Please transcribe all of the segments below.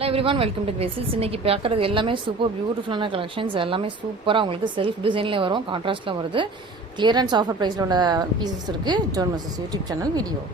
Hello everyone, welcome to கிரேசில்ஸ். இன்றைக்கி பார்க்குறது எல்லாமே சூப்பர் பியூட்டிஃபுல்லான கலெக்ஷன்ஸ். எல்லாமே சூப்பராக உங்களுக்கு செல்ஃப் டிசைன்லேயே வரும், கான்ட்ராஸ்ட்டில் வருது. கிளியரன்ஸ் ஆஃபர் ப்ரைஸில் உள்ள பீசஸ் இருக்குது. ஜோன் மசஸ் யூடியூப் சேனல் வீடியோ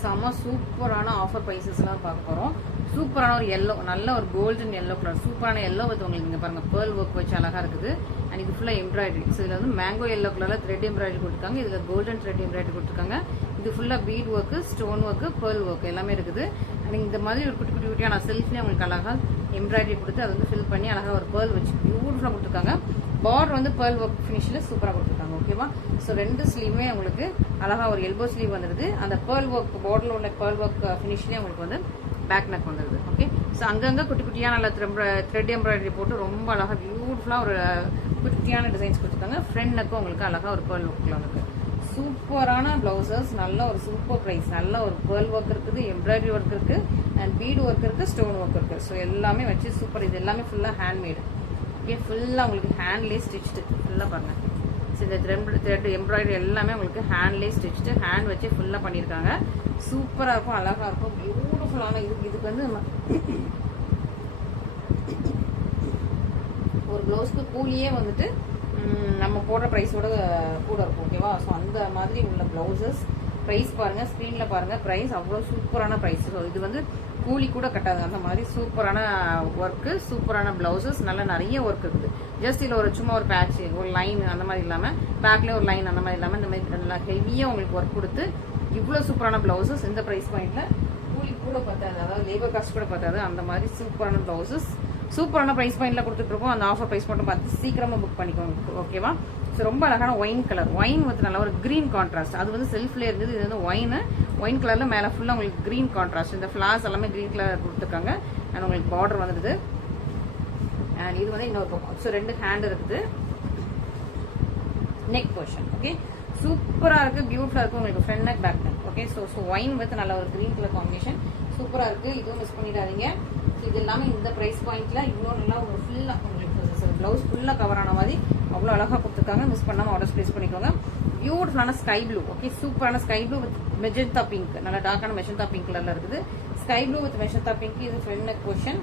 செம சூப்பரான ஆஃபர் ப்ரைஸஸ்லாம் பார்க்க போகிறோம். சூப்பரான ஒரு எல்லோ, நல்ல ஒரு கோல்டன் எல்லோ கலர், சூப்பரான எல்லோ வந்து உங்களுக்கு இங்கே பாருங்கள் பேர்ல் ஒர்க் வச்சு அழகாக இருக்குது. அண்ட் இது ஃபுல்லாக எம்ப்ராய்டரி. ஸோ இதில் வந்து மேங்கோ எல்லோ கலரில் த்ரெட் எம்ப்ராய்டரி கொடுத்துருக்காங்க. இதில் கோல்டன் த்ரெட் எம்ப்ராய்டரி கொடுத்துருக்காங்க. இது ஃபுல்லாக beat work, stone work, pearl work எல்லாமே இருக்குது. அண்ட் இந்த மாதிரி ஒரு குட்டி குட்டி குட்டியான செல்ஃப்லேயே உங்களுக்கு அழகாக எம்ப்ராய்டரி கொடுத்து அதை வந்து ஃபில் பண்ணி அழகாக ஒரு பேர்ல் வச்சு பியூட்டிஃபுல்லாக கொடுத்துருக்காங்க. பார்டர் வந்து பேர்ல் ஒர்க் ஃபினிஷில் சூப்பராக கொடுத்துருக்காங்க. ஓகேவா? ஸோ ரெண்டு ஸ்லீவுமே உங்களுக்கு அழகாக ஒரு எல்போ ஸ்லீவ் வந்துடுது. அந்த பேர்ல் ஒர்க் பார்டரில் உள்ள பேர்ல் ஒர்க் ஃபினிஷ்லேயே உங்களுக்கு வந்து பேக் நெக் வந்துடுது. ஓகே, ஸோ அங்கங்கே குட்டி குட்டியான நல்லா த்ரெட் எம்ப்ராய்டரி போட்டு ரொம்ப அழகாக பியூட்டிஃபுல்லாக ஒரு குட்டி குட்டியான டிசைன்ஸ் கொடுத்துருக்காங்க. ஃப்ரண்ட் நெக்கும் உங்களுக்கு அழகாக ஒரு பேர்ல் ஒர்க்கில் வந்துருக்கு. சூப்பரான ப்ளவுசஸ், நல்ல ஒரு சூப்பர் ப்ரைஸ். நல்ல ஒரு பேர்ல் ஒர்க் இருக்குது, எம்ப்ராய்டரி ஒர்க் இருக்குது, அண்ட் பீடு ஒர்க் இருக்குது, ஸ்டோன் ஒர்க் இருக்குது. ஸோ எல்லாமே வச்சு சூப்பர். இது எல்லாமே ஃபுல்லாக ஹேண்ட்மேடு. ஓகே, ஃபுல்லாக உங்களுக்கு ஹேண்ட்லேயே ஸ்டிச்டு. ஃபுல்லாக பாருங்கள். ஸோ இந்த த்ரெட் எம்ப்ராய்டரி எல்லாமே உங்களுக்கு ஹேண்ட்லேயே ஸ்டிச்டு, ஹேண்ட் வச்சு ஃபுல்லாக பண்ணியிருக்காங்க. சூப்பராக இருக்கும், அழகாக இருக்கும், பியூட்டிஃபுல்லான. இதுக்கு வந்து ஒரு ப்ளவுஸ்க்கு கூலியே வந்துட்டு நம்ம போடுற ப்ரைஸோட கூட இருக்கும். ஓகேவா? ஸோ அந்த மாதிரி உள்ள ப்ளவுசஸ் ப்ரைஸ் பாருங்கள், ஸ்க்ரீனில் பாருங்கள். ப்ரைஸ் அவ்வளோ சூப்பரான ப்ரைஸ். ஸோ இது வந்து கூலி கூட கட்டாது. அந்த மாதிரி சூப்பரான ஒர்க்கு, சூப்பரான ப்ளவுசஸ், நல்ல நிறைய ஒர்க் இருக்குது. ஜஸ்ட் இதில் ஒரு சும்மா ஒரு பேட்ச், ஒரு லைன் அந்த மாதிரி இல்லாமல், பேக்லேயே ஒரு லைன் அந்த மாதிரி இல்லாமல், இந்த மாதிரி நல்லா ஹெவியாக உங்களுக்கு ஒர்க் கொடுத்து இவ்வளோ சூப்பரான ப்ளவுசஸ் இந்த ப்ரைஸ் பாயிண்டில் கூலி கூட பார்த்தாது, அதாவது லேபர் காஸ்ட் கூட பார்த்தாது. அந்த மாதிரி சூப்பரான ப்ளவுசஸ் சூப்பரான ப்ரைஸ் பாயிண்டில் கொடுத்துட்ருக்கோம். அந்த ஆஃபர் ப்ரைஸ் மட்டும் பார்த்து சீக்கிரமாக புக் பண்ணிக்கோங்க. ஓகேவா? ஸோ ரொம்ப அழகான ஒயின் கலர், ஒயின் வந்து நல்ல ஒரு க்ரீன் கான்ட்ராஸ்ட். அது வந்து செல்ஃப்லேயே இருந்தது. இது வந்து ஒயின் கலரில் மேலே ஃபுல்லாக உங்களுக்கு க்ரீன் கான்ட்ராஸ்ட். இந்த ஃப்ளார்ஸ் எல்லாமே க்ரீன் கலர் கொடுத்துருக்காங்க. அண்ட் உங்களுக்கு பார்டர் வந்துடுது. அண்ட் இது வந்து இன்னொரு பக்கம். ஸோ ரெண்டு ஹேண்ட் இருக்குது. நெக் போர்ஷன் ஓகே, சூப்பராக இருக்குது, பியூட்டிஃபுல்லாக இருக்குது. உங்களுக்கு front neck, back neck. Okay, so wine with நல்ல ஒரு க்ரீன் கலர் காம்பினேஷன் சூப்பராக இருக்குது. இதுவும் மிஸ் பண்ணிடாதீங்க. இது இல்லாமல் இந்த ப்ரைஸ் பாயிண்ட்டில் இன்னொரு நல்லா ஒரு ஃபுல்லாக உங்களுக்கு ப்ளவுஸ் ஃபுல்லாக கவர் ஆன மாதிரி அவ்வளோ அழகாக கொடுத்துருக்காங்க. மிஸ் பண்ணாமல் ஆர்டர் ப்ளேஸ் பண்ணிக்கோங்க. பியூட்டிஃபுல்லான ஸ்கை ப்ளூ. ஓகே, சூப்பரான sky blue with magenta pink. நல்லா டார்க்கான மெஜந்தா பிங்க் கலரில் இருக்குது. Sky blue with magenta pink. இது ஃப்ரண்ட் நெக் போர்ஷன்,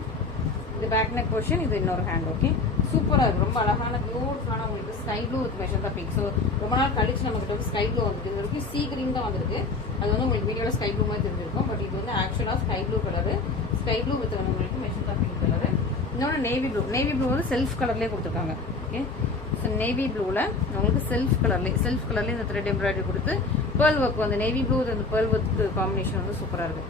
இது பேக் நெக் போர்ஷன், இது இன்னொரு ஹேண்ட். ஓகே, சூப்பராக இருக்குது. ரொம்ப அழகான பியூட்டிஃபுல்லான உங்களுக்கு sky blue with magenta pink. So ரொம்ப நாள் கழிச்சு நம்ம கிட்ட ஸ்கை ப்ளூ வந்துருக்கு. இது வரைக்கும் சீ கிரீன் தான் வந்திருக்கு. அது வந்து உங்களுக்கு வீடியோவில் ஸ்கை ப்ளூ மாதிரி தெரிஞ்சிருக்கும். பட் இது வந்து ஆக்சுவலாக sky blue colour, sky blue with உங்களுக்கு மெஜந்தா பிங்க் கலரு. இன்னொன்று நேவி ப்ளூ. நேவி ப்ளூ வந்து செல்ஃப் கலர்லேயே கொடுத்துருக்காங்க. ஓகே, ஸோ நேவி ப்ளூவில் உங்களுக்கு செல்ஃப் கலர்லேயே இந்த த்ரெட் எம்ப்ராய்டரி கொடுத்து பேர்ல் ஒர்க் வந்து நேவி ப்ளூ இந்த பேர்ல் ஒர்க் காம்பினேஷன் வந்து சூப்பராக இருக்குது.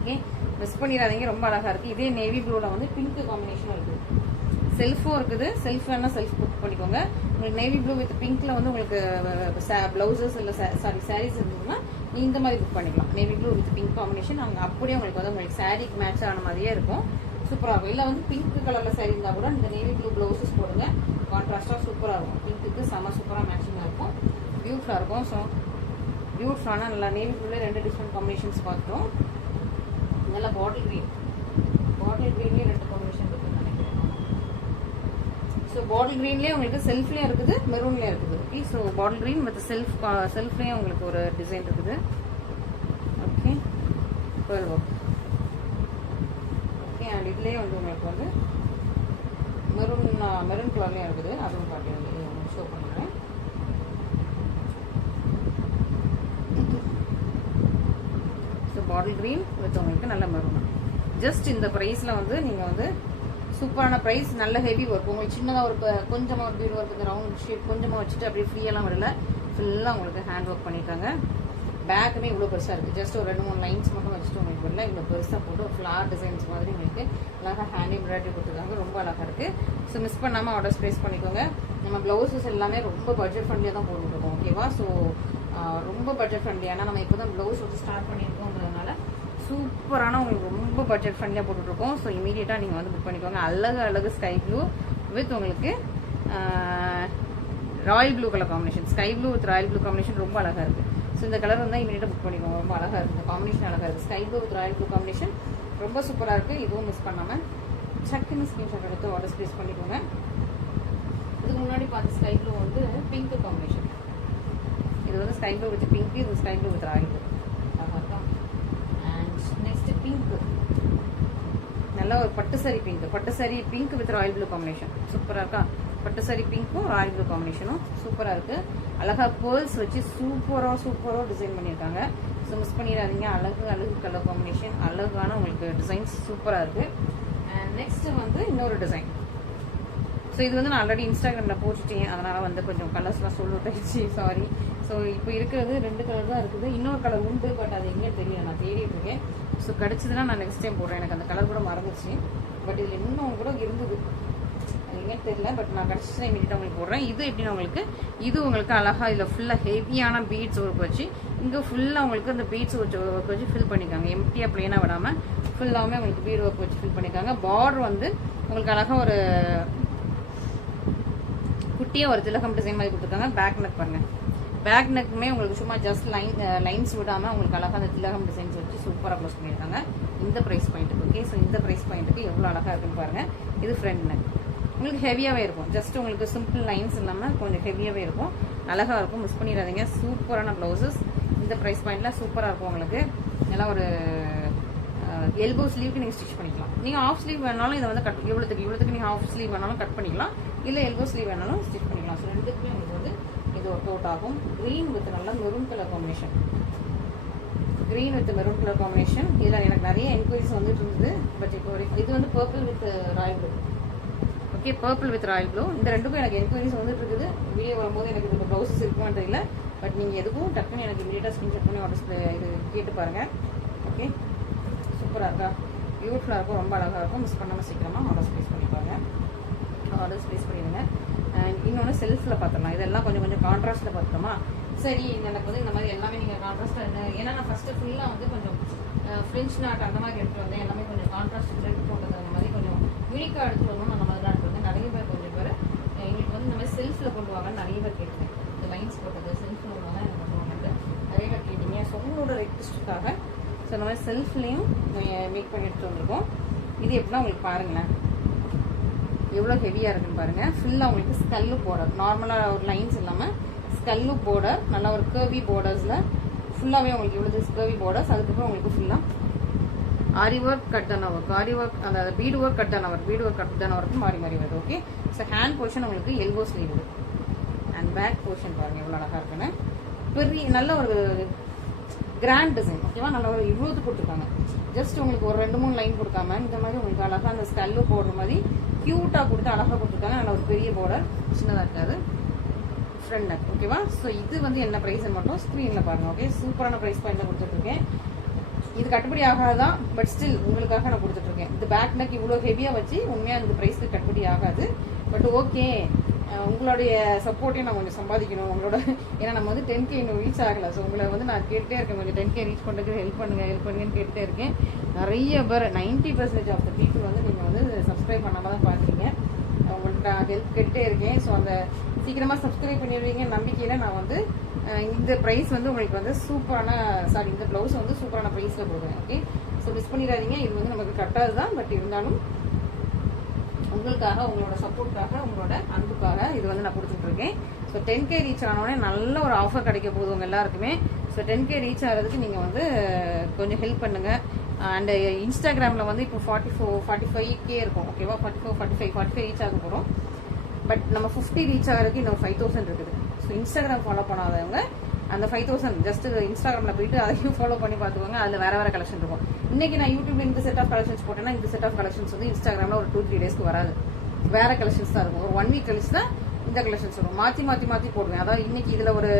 ஓகே, மிஸ் பண்ணிடாதீங்க, ரொம்ப அழகாக இருக்குது. இதே நேவி ப்ளூவில் வந்து பிங்க் காம்பினேஷனும் இருக்குது. செல்ஃபும் இருக்குது. செல்ஃப் வேணால் செல்ஃப் புக் பண்ணிக்கோங்க. உங்களுக்கு நேவி ப்ளூ வித் பிங்க்கில் வந்து உங்களுக்கு ப்ளவுசஸ் இல்லை சாரீஸ் இருந்ததுன்னா நீங்கள் இந்த மாதிரி புக் பண்ணிக்கலாம். Navy blue with pink combination அங்கே அப்படியே உங்களுக்கு வந்து உங்களுக்கு சாரீக்கு மேட்ச் ஆன மாதிரியே இருக்கும். சூப்பராக இருக்கும். இல்லை வந்து பிங்க் கலரில் சாரீ இருந்தால் கூட இந்த நேவி ப்ளூ ப்ளவுசஸ் போடுங்க. கான்ட்ராஸ்டாக சூப்பராக இருக்கும். பிங்க்குக்கு செம்ம சூப்பராக மேட்சிங்காக இருக்கும், பியூட்டிஃபுல்லாக இருக்கும். ஸோ பியூட்டிஃபுல்லான நல்லா நேவி ப்ளூவில் ரெண்டு டிஃப்ரெண்ட் காம்பினேஷன்ஸ் பார்த்தோம். நல்லா பாட்டில் க்ரீன்லேயே ரெண்டு காம்பினேஷன் இருக்குதுன்னு நினைக்கிறேன். ஸோ பாட்டில் க்ரீன்லேயே உங்களுக்கு செல்ஃப்லேயும் இருக்குது, மெரூன்லேயும் இருக்குது. Okay, so bottle green with செல்ஃப்லேயும் உங்களுக்கு ஒரு டிசைன் இருக்குது. Okay, pearl work. Okay, and இதுலேயே வந்து உங்களுக்கு வந்து மெரூன் கலர்லேயும் இருக்குது. அதுவும் காட்டுறேன், ஷோ பண்ணுறேன். ஸோ பாட்டில் க்ரீன் வித் உங்களுக்கு நல்ல மெரூன். ஜஸ்ட் இந்த ப்ரைஸில் வந்து நீங்கள் வந்து சூப்பரான ப்ரைஸ். நல்ல ஹெவி ஒர்க். உங்களுக்கு சின்னதாக ஒரு கொஞ்சமாக ஒரு பீட் ஒர்க், இந்த ரவுண்ட் ஷேப் கொஞ்சமாக வச்சுட்டு அப்படியே ஃப்ரீயெல்லாம் வரல. ஃபுல்லாக உங்களுக்கு ஹேண்ட் ஒர்க் பண்ணியிருக்காங்க. பேக்குமே இவ்வளோ பெருசாக இருக்குது. ஜஸ்ட் ஒரு 2-3 லைன்ஸ் மட்டும் வச்சுட்டு உங்களுக்கு வரல. இவ்வளோ பெருசாக போட்டு ஒரு ஃப்ளார் டிசைன்ஸ் மாதிரி உங்களுக்கு அழகாக ஹேண்ட் எம்ப்ராய்டரி கொடுத்துருக்காங்க. ரொம்ப அழகாக இருக்குது. ஸோ மிஸ் பண்ணாமல் ஆர்டர்ஸ் ப்ளேஸ் பண்ணிக்கோங்க. நம்ம ப்ளவுசஸ் எல்லாமே ரொம்ப பட்ஜெட் ஃப்ரெண்ட்லியாக தான் போட்டுருக்கோம். ஓகேவா? ஸோ ரொம்ப பட்ஜெட் ஃப்ரெண்ட்லி. ஏன்னா நம்ம இப்போ தான் ப்ளவுஸ் வந்து ஸ்டார்ட் பண்ணியிருக்கோங்கிறதுனால சூப்பரான உங்களுக்கு ரொம்ப பட்ஜெட் ஃப்ரெண்ட்லியாக போட்டுட்ருக்கோம். ஸோ இமீடியட்டாக நீங்கள் வந்து புக் பண்ணிக்கோங்க. அழகு ஸ்கை ப்ளூ வித் உங்களுக்கு Royal blue colour combination. Sky blue with Royal blue combination ரொம்ப அழகாக இருக்குது. ஸோ இந்த கலர் வந்து இமீடியட்டாக புக் பண்ணிக்கோங்க. ரொம்ப அழகாக இருக்குது. இந்த காம்பினேஷன் அழகாக இருக்குது. Sky blue with Royal blue combination ரொம்ப சூப்பராக இருக்குது. இதுவும் மிஸ் பண்ணாமல் சக்குன்னு ஸ்க்ரீன்ஷாட் எடுத்து ஆர்டர் ப்ளேஸ் பண்ணிக்கோங்க. இதுக்கு முன்னாடி பார்த்த ஸ்கை ப்ளூ வந்து பிங்க் காம்பினேஷன். இது வந்து ஸ்கை ப்ளூ வித் பிங்க், இது sky blue with Royal blue. அழகாக இருக்கும். And next pink. நல்ல ஒரு பட்டு sorry pink with Royal blue combination. சூப்பராக இருக்கா? பட்டு சாரி பிங்க்கும் ராயல் ப்ளூ காம்பினேஷனும் சூப்பராக இருக்கு. அழகா பேர்ல்ஸ் வச்சு சூப்பராக டிசைன் பண்ணியிருக்காங்க. ஸோ மிஸ் பண்ணிடாதீங்க. அழகு கலர் காம்பினேஷன், அழகான உங்களுக்கு டிசைன்ஸ் சூப்பராக இருக்கு. அண்ட் நெக்ஸ்ட் வந்து இன்னொரு டிசைன். ஸோ இது வந்து நான் ஆல்ரெடி இன்ஸ்டாகிராமில் போட்டுட்டேன், அதனால வந்து கொஞ்சம் கலர்ஸ்லாம் சொல்லிட்டாச்சு, சாரி. ஸோ இப்போ இருக்கிறது 2 கலர் தான் இருக்குது. இன்னொரு கலர் உண்டு, பட் அது எங்கே தெரியல, நான் தேடிட்டு இருக்கேன். ஸோ கிடச்சிதுன்னா நான் நெக்ஸ்ட் டைம் போடுறேன். எனக்கு அந்த கலர் கூட மறந்துச்சு, பட் இதில் இன்னும் கூட இருந்தது, அது எங்கேன்னு தெரியல. பட் நான் கிடச்சிச்சுன்னா இமீடியட்டாக உங்களுக்கு போடுறேன். இது எப்படின்னா உங்களுக்கு இது உங்களுக்கு அழகாக இதில் ஃபுல்லாக ஹெவியான பீட்ஸ் ஒர்க் வச்சு இங்கே ஃபுல்லாக உங்களுக்கு அந்த பீட்ஸ் ஒர்க் வச்சு ஃபில் பண்ணியிருக்காங்க. எம்டியாக பிளேனாக விடாமல் ஃபுல்லாகவே உங்களுக்கு பீட் ஒர்க் வச்சு ஃபில் பண்ணியிருக்காங்க. பார்டர் வந்து உங்களுக்கு அழகாக ஒரு குட்டியாக ஒரு திலகம் டிசைன் மாதிரி கொடுத்துருக்காங்க. பேக் நெக் பாருங்க, பேக் நெக்குமே உங்களுக்கு சும்மா ஜஸ்ட் லைன்ஸ் விடாமல் உங்களுக்கு அழகாக அந்த திலகம் டிசைன்ஸ் வச்சு சூப்பராக க்ளோஸ் பண்ணியிருக்காங்க இந்த ப்ரைஸ் பாயிண்ட்டுக்கு. ஓகே, ஸோ இந்த ப்ரைஸ் பாயிண்ட்டுக்கு எவ்வளோ அழகாக இருக்குன்னு பாருங்கள். இது ஃப்ரண்ட் நெக் உங்களுக்கு ஹெவியாகவே இருக்கும். ஜஸ்ட் உங்களுக்கு சிம்பிள் லைன்ஸ் இல்லாமல் கொஞ்சம் ஹெவியாகவே இருக்கும், அழகாக இருக்கும். மிஸ் பண்ணிடாதீங்க. சூப்பரான ப்ளவுசஸ் இந்த ப்ரைஸ் பாயிண்டில் சூப்பராக இருக்கும். உங்களுக்கு நல்லா ஒரு எல்போ ஸ்லீவ்க்கு நீங்கள் ஸ்டிச் பண்ணிக்கலாம். நீங்கள் ஆஃப் ஸ்லீவ் வேணாலும் இதை வந்து இவ்வளோத்துக்கு நீங்கள் ஆஃப் ஸ்லீவ் வேணாலும் கட் பண்ணிக்கலாம், இல்லை எல்போ ஸ்லீவ் வேணாலும் ஸ்டிச் பண்ணிக்கலாம். ஸோ ரெண்டுக்குமே உங்களுக்கு வந்து இது ஒர்க் அவுட் ஆகும். க்ரீன் வித் நல்லா maroon colour combination, green with maroon colour combination. இதில் எனக்கு நிறைய என்கொயரிஸ் வந்துட்டு இருந்தது, பட் இப்போ இது வந்து purple with Royal blue. Okay, purple with Royal blue, இந்த ரெண்டுக்கும் எனக்கு என்கொயரிஸ் வந்துட்டு இருக்குது. வீடியோ வரும்போது எனக்கு இதுக்கு ப்ளவுசஸ் இருக்குமான்னு தெரியல, பட் நீங்கள் எதுக்கும் டக்குன்னு எனக்கு இமீடியட்டாக ஸ்க்ரீன்ஷாட் பண்ணி ஆர்டர் இது கேட்டு பாருங்கள். ஓகே, சூப்பராக இருக்கா? பியூட்டிஃபுல்லாக இருக்கும், ரொம்ப அழகாக இருக்கும். மிஸ் பண்ணாமல் சீக்கிரமாக ஆர்டர்ஸ் ப்ளேஸ் பண்ணிப்பாங்க. ஆர்டர்ஸ் ப்ளேஸ் பண்ணிடுங்க. இன்னொன்று செல்ஃபில் பார்த்துடலாம். இதெல்லாம் கொஞ்சம் கான்ட்ராஸ்ட்டில் பார்த்துட்டோமா? சரி, எனக்கு வந்து இந்த மாதிரி எல்லாமே நீங்கள் கான்ட்ராஸ்ட்டாக ஏன்னா நான் ஃபஸ்ட்டு ஃபுல்லாக வந்து கொஞ்சம் ஃப்ரெஞ்ச் நாட் அந்த மாதிரி எடுத்துகிட்டு வந்தேன். எல்லாமே கொஞ்சம் கான்ட்ராஸ்ட் த்ரெட் போட்டது அந்த மாதிரி கொஞ்சம் யூனிக்காக எடுத்துகிட்டு வரணும். அந்த மாதிரி தான் எடுத்து வந்தேன். நிறைய பேர் கொஞ்சம் பேர் எங்களுக்கு வந்து இந்த மாதிரி செல்ஃபில் கொண்டு வாங்க நிறைய பேர் கேட்டேன். இந்த லைன்ஸ் போட்டது செல்ஃபில் கொண்டு வாங்க எனக்கு கொண்டு வாங்கன்ட்டு நிறைய பேர் கேட்டீங்க. ஸோ உங்களோட ரெக்வெஸ்ட்டுக்காக ஸோ இந்த மாதிரி செல்ஃப்லேயும் மேக் பண்ணி எடுத்துகிட்டு வந்திருக்கோம். இது எப்படின்னா உங்களுக்கு பாருங்களேன் எவ்வளோ ஹெவியாக இருக்குன்னு பாருங்கள். ஃபுல்லாக உங்களுக்கு ஸ்கல்லு பார்டர், நார்மலாக ஒரு லைன்ஸ் இல்லாமல் ஸ்கல்லு பார்டர், நல்லா ஒரு கர்வி பார்டர்ஸில் ஃபுல்லாகவே உங்களுக்கு இவ்வளோ கர்வி பார்டர்ஸ். அதுக்கப்புறம் உங்களுக்கு ஃபுல்லாக aari work cut dana work, aari work அந்த bead work cut dana work, bead work cut dana work மாறி வருது. ஓகே, ஸோ ஹேண்ட் போர்ஷன் உங்களுக்கு elbow sleeve and back portion பாருங்கள் எவ்வளோ அழகாக இருக்குன்னு. பெரிய நல்ல ஒரு கிராண்ட் டிசைன். ஓகேவா? நல்லா ஒரு இவ்வளோது கொடுத்துருக்காங்க. ஜஸ்ட் உங்களுக்கு ஒரு 2-3 லைன் கொடுக்காம இந்த மாதிரி உங்களுக்கு அழகாக அந்த ஸ்கல்லு போடுற மாதிரி க்யூட்டாக கொடுத்து அழகாக கொடுத்துருக்காங்க. நல்ல ஒரு பெரிய பார்டர், சின்னதாக இருக்காது. Front neck. ஓகேவா? ஸோ இது வந்து என்ன ப்ரைஸ்ன்னு மட்டும் ஸ்க்ரீனில் பாருங்கள். ஓகே, சூப்பரான ப்ரைஸ் பாயிண்டில் கொடுத்துட்ருக்கேன். இது கட்டுப்படி ஆகாதான், பட் ஸ்டில் உங்களுக்காக நான் கொடுத்துட்ருக்கேன். இந்த பேக் நெக் இவ்வளோ ஹெவியாக வச்சு உண்மையாக இந்த ப்ரைஸ்க்கு கட்டுப்படி ஆகாது. பட் ஓகே, உங்களுடைய சப்போர்ட்டையும் நான் கொஞ்சம் சம்பாதிக்கணும் உங்களோட. ஏன்னா நம்ம வந்து 10K இன்னும் ரீச் ஆகலை. ஸோ உங்களை வந்து நான் கேட்டே இருக்கேன், கொஞ்சம் 10K ரீச் பண்ணுறதுக்கு ஹெல்ப் பண்ணுங்கன்னு கேட்டே இருக்கேன். நிறைய பேர் 90% ஆஃப் த பீப்புள் வந்து நீங்கள் வந்து சப்ஸ்கிரைப் பண்ணாமல் தான் பார்க்குறீங்க. உங்களுக்கு நான் ஹெல்ப் கேட்டே இருக்கேன். ஸோ அந்த சீக்கிரமாக சப்ஸ்கிரைப் பண்ணிடுவீங்க நம்பிக்கையில் நான் வந்து இந்த ப்ரைஸ் வந்து உங்களுக்கு வந்து சூப்பரான இந்த ப்ளவுஸ் வந்து சூப்பரான ப்ரைஸில் கொடுக்குறேன். ஓகே, ஸோ மிஸ் பண்ணிடாதீங்க. இது வந்து நமக்கு கட்டாது தான், பட் இருந்தாலும் உங்களுக்காக, உங்களோட சப்போர்ட்டுக்காக, உங்களோட அன்புக்காக இது வந்து நான் கொடுத்துட்ருக்கேன். ஸோ 10K ரீச் ஆனோடனே நல்ல ஒரு ஆஃபர் கிடைக்க போகுது உங்கள் எல்லாருக்குமே. ஸோ 10K ரீச் ஆகிறதுக்கு நீங்கள் வந்து கொஞ்சம் ஹெல்ப் பண்ணுங்கள். அண்ட் இன்ஸ்டாகிராமில் வந்து இப்போ 45K இருக்கும். ஓகேவா? 45 ரீச் ஆக போகிறோம். பட் நம்ம 50 ரீச் ஆகிறதுக்கு இன்னும் 5000 இருக்குது. ஸோ இன்ஸ்டாகிராம் ஃபாலோ பண்ணாதவங்க அந்த 5000 ஜஸ்ட் இன்ஸ்டாகிராமில் போயிட்டு அதையும் ஃபாலோ பண்ணி பார்த்துக்கோங்க. அதில் வேறு கலெக்ஷன் இருக்கும். இன்றைக்கி நான் யூடியூப்ல இந்த செட் ஆஃப் கலெக்ஷன்ஸ் போட்டேன்னா இந்த செட் ஆஃப் கலெக்ஷன்ஸ் வந்து இன்ஸ்டாகிராமில் ஒரு 2-3 டேஸ்க்கு வராது. வேறு கலெக்ஷன்ஸ் தான் இருக்கும். ஒரு 1 வீக் கழிச்சு தான் இந்த கலெக்ஷன்ஸ் வரும். மாற்றி போடுவேன். அதாவது இன்னைக்கு இதில் ஒரு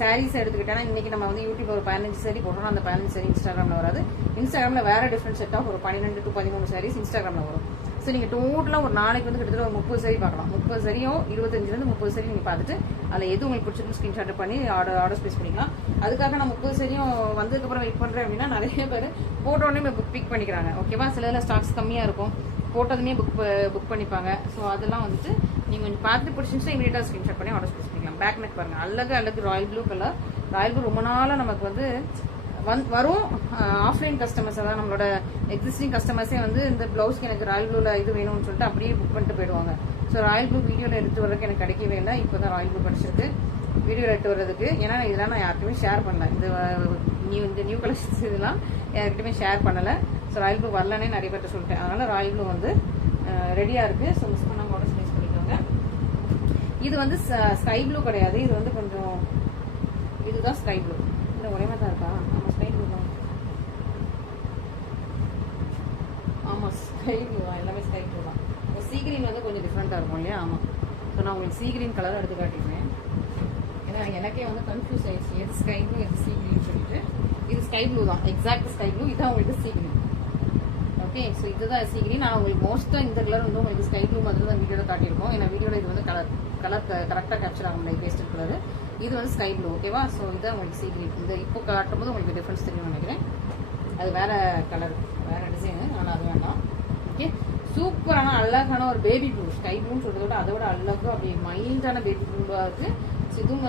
சாரீஸ் எடுத்துக்கிட்டேன்னா இன்னைக்கு நம்ம வந்து யூடியூப்ல ஒரு 15 சாரி போட்டோம்னா அந்த 15 சாரி இன்ஸ்டாகிராமில் வராது. இன்ஸ்டாகிராமில் வேறு டிஃப்ரெண்ட் செட் ஆஃப் ஒரு 12 to 13 சாரீஸ் இன்ஸ்டாகிராமில் வரும். ஸோ நீங்கள் டோட்டலாக ஒரு நாளைக்கு வந்து கிட்டத்தட்ட ஒரு 30 சாரி பார்க்கலாம். 30 சாரியோ 25 30 சாரி நீங்கள் பார்த்துட்டு அதில் எது உங்களுக்கு பிடிச்சிருக்கு ஸ்க்ரீன்ஷாட் பண்ணி ஆர்டர் ப்ளேஸ் பண்ணிக்கலாம். அதுக்காக நான் 30 சாரியும் வந்ததுக்கப்புறம் வெயிட் பண்ணுறேன் அப்படின்னா நிறைய பேர் போட்டோடனே பிக் பண்ணிக்கிறாங்க. ஓகேவா? சில ஸ்டாக்ஸ் கம்மியாக இருக்கும், போட்டதுமே புக் பண்ணிப்பாங்க. ஸோ அதெல்லாம் வந்துட்டு நீங்கள் கொஞ்சம் பார்த்து பிடிச்சிருந்துச்சு இமீடியட்டாக ஸ்க்ரீன்ஷாட் பண்ணி ஆர்டர் ப்ளேஸ் பண்ணிக்கலாம். பேக் நெக் பாருங்கள், அழகு Royal blue colour. Royal blue ரொம்ப நாளாக நமக்கு வந்து வரும். ஆஃப்லைன் கஸ்டமர்ஸ், அதாவது நம்மளோட எக்ஸிஸ்டிங் கஸ்டமர்ஸே வந்து இந்த ப்ளவுஸ்க்கு எனக்கு ராயல் ப்ளூவில் இது வேணும்னு சொல்லிட்டு அப்படியே புக் பண்ணிட்டு போயிடுவாங்க. ஸோ ராயல் ப்ளூ வீடியோவில் எடுத்து வர்றதுக்கு எனக்கு கிடைக்கவே இல்லை. இப்போ தான் ராயல் ப்ளூ படிச்சிருக்கு வீடியோவில் எடுத்து வர்றதுக்கு. ஏன்னா இதெல்லாம் நான் யாருக்குமே ஷேர் பண்ணல. இந்த நியூ கலெக்ஷன்ஸ் இதெல்லாம் யார்கிட்டையுமே ஷேர் பண்ணலை. ஸோ ராயல் ப்ளூ வரலன்னே நிறைய பேர்ட்ட சொல்லிட்டேன். அதனால் ராயல் ப்ளூ வந்து ரெடியாக இருக்குது. ஸோ மிஸ் பண்ணாமல் ஆர்டர் ப்ளேஸ் பண்ணிக்கோங்க. இது வந்து ஸ்கை ப்ளூ கிடையாது, இது வந்து கொஞ்சம் இதுதான் ஸ்கை ப்ளூ. இல்லை ஒரே மாதிரி தான் இருக்கா? ஆமாம் ஸ்கை ப்ளூ தான். ஆமாம் ஸ்கை ப்ளூ தான், எல்லாமே ஸ்கை ப்ளூ தான். இப்போ சீ கிரீன் வந்து கொஞ்சம் டிஃப்ரெண்ட்டாக இருக்கும் இல்லையா? ஆமாம். ஸோ நான் உங்களுக்கு சீ கிரீன் கலர் எடுத்து காட்டிடுவேன். ஏன்னா எனக்கே வந்து கன்ஃபியூஸ் ஆயிடுச்சு, எது ஸ்கை ப்ளூ எது சீ கிரீன் சொல்லிட்டு. இது ஸ்கை ப்ளூ தான், எக்ஸாக்ட் ஸ்கை ப்ளூ. இதான் உங்களுக்கு சீ கிரீன். ஓகே, ஸோ இதுதான் சீ கிரீன். நான் உங்களுக்கு மோஸ்ட்டாக இந்த கலர் வந்து உங்களுக்கு ஸ்கை ப்ளூ மாதிரி தான் வீடியோவில் காட்டியிருக்கோம். ஏன்னா வீடியோவில் இது வந்து கலர் கரெக்டாக கேப்சர் ஆகும் லைக் பேஸ்டல் கலர். இது வந்து ஸ்கை ப்ளூ. ஓகேவா? ஸோ இதுதான் உங்களுக்கு சீ கிரீன். இந்த இப்போ காட்டும்போது உங்களுக்கு டிஃப்ரென்ஸ் தெரியும் நினைக்கிறேன். அது வேற கலர், வேற டிசைனு, ஆனால் அது வேண்டாம். ஓகே, சூப்பரான அழகான ஒரு பேபி ப்ளூ. ஸ்கை ப்ளூன்னு சொல்றதை விட அதை விட அழகாக அப்படி மைல்டான பேபி ப்ளூவாக இருக்கு. இதுவும்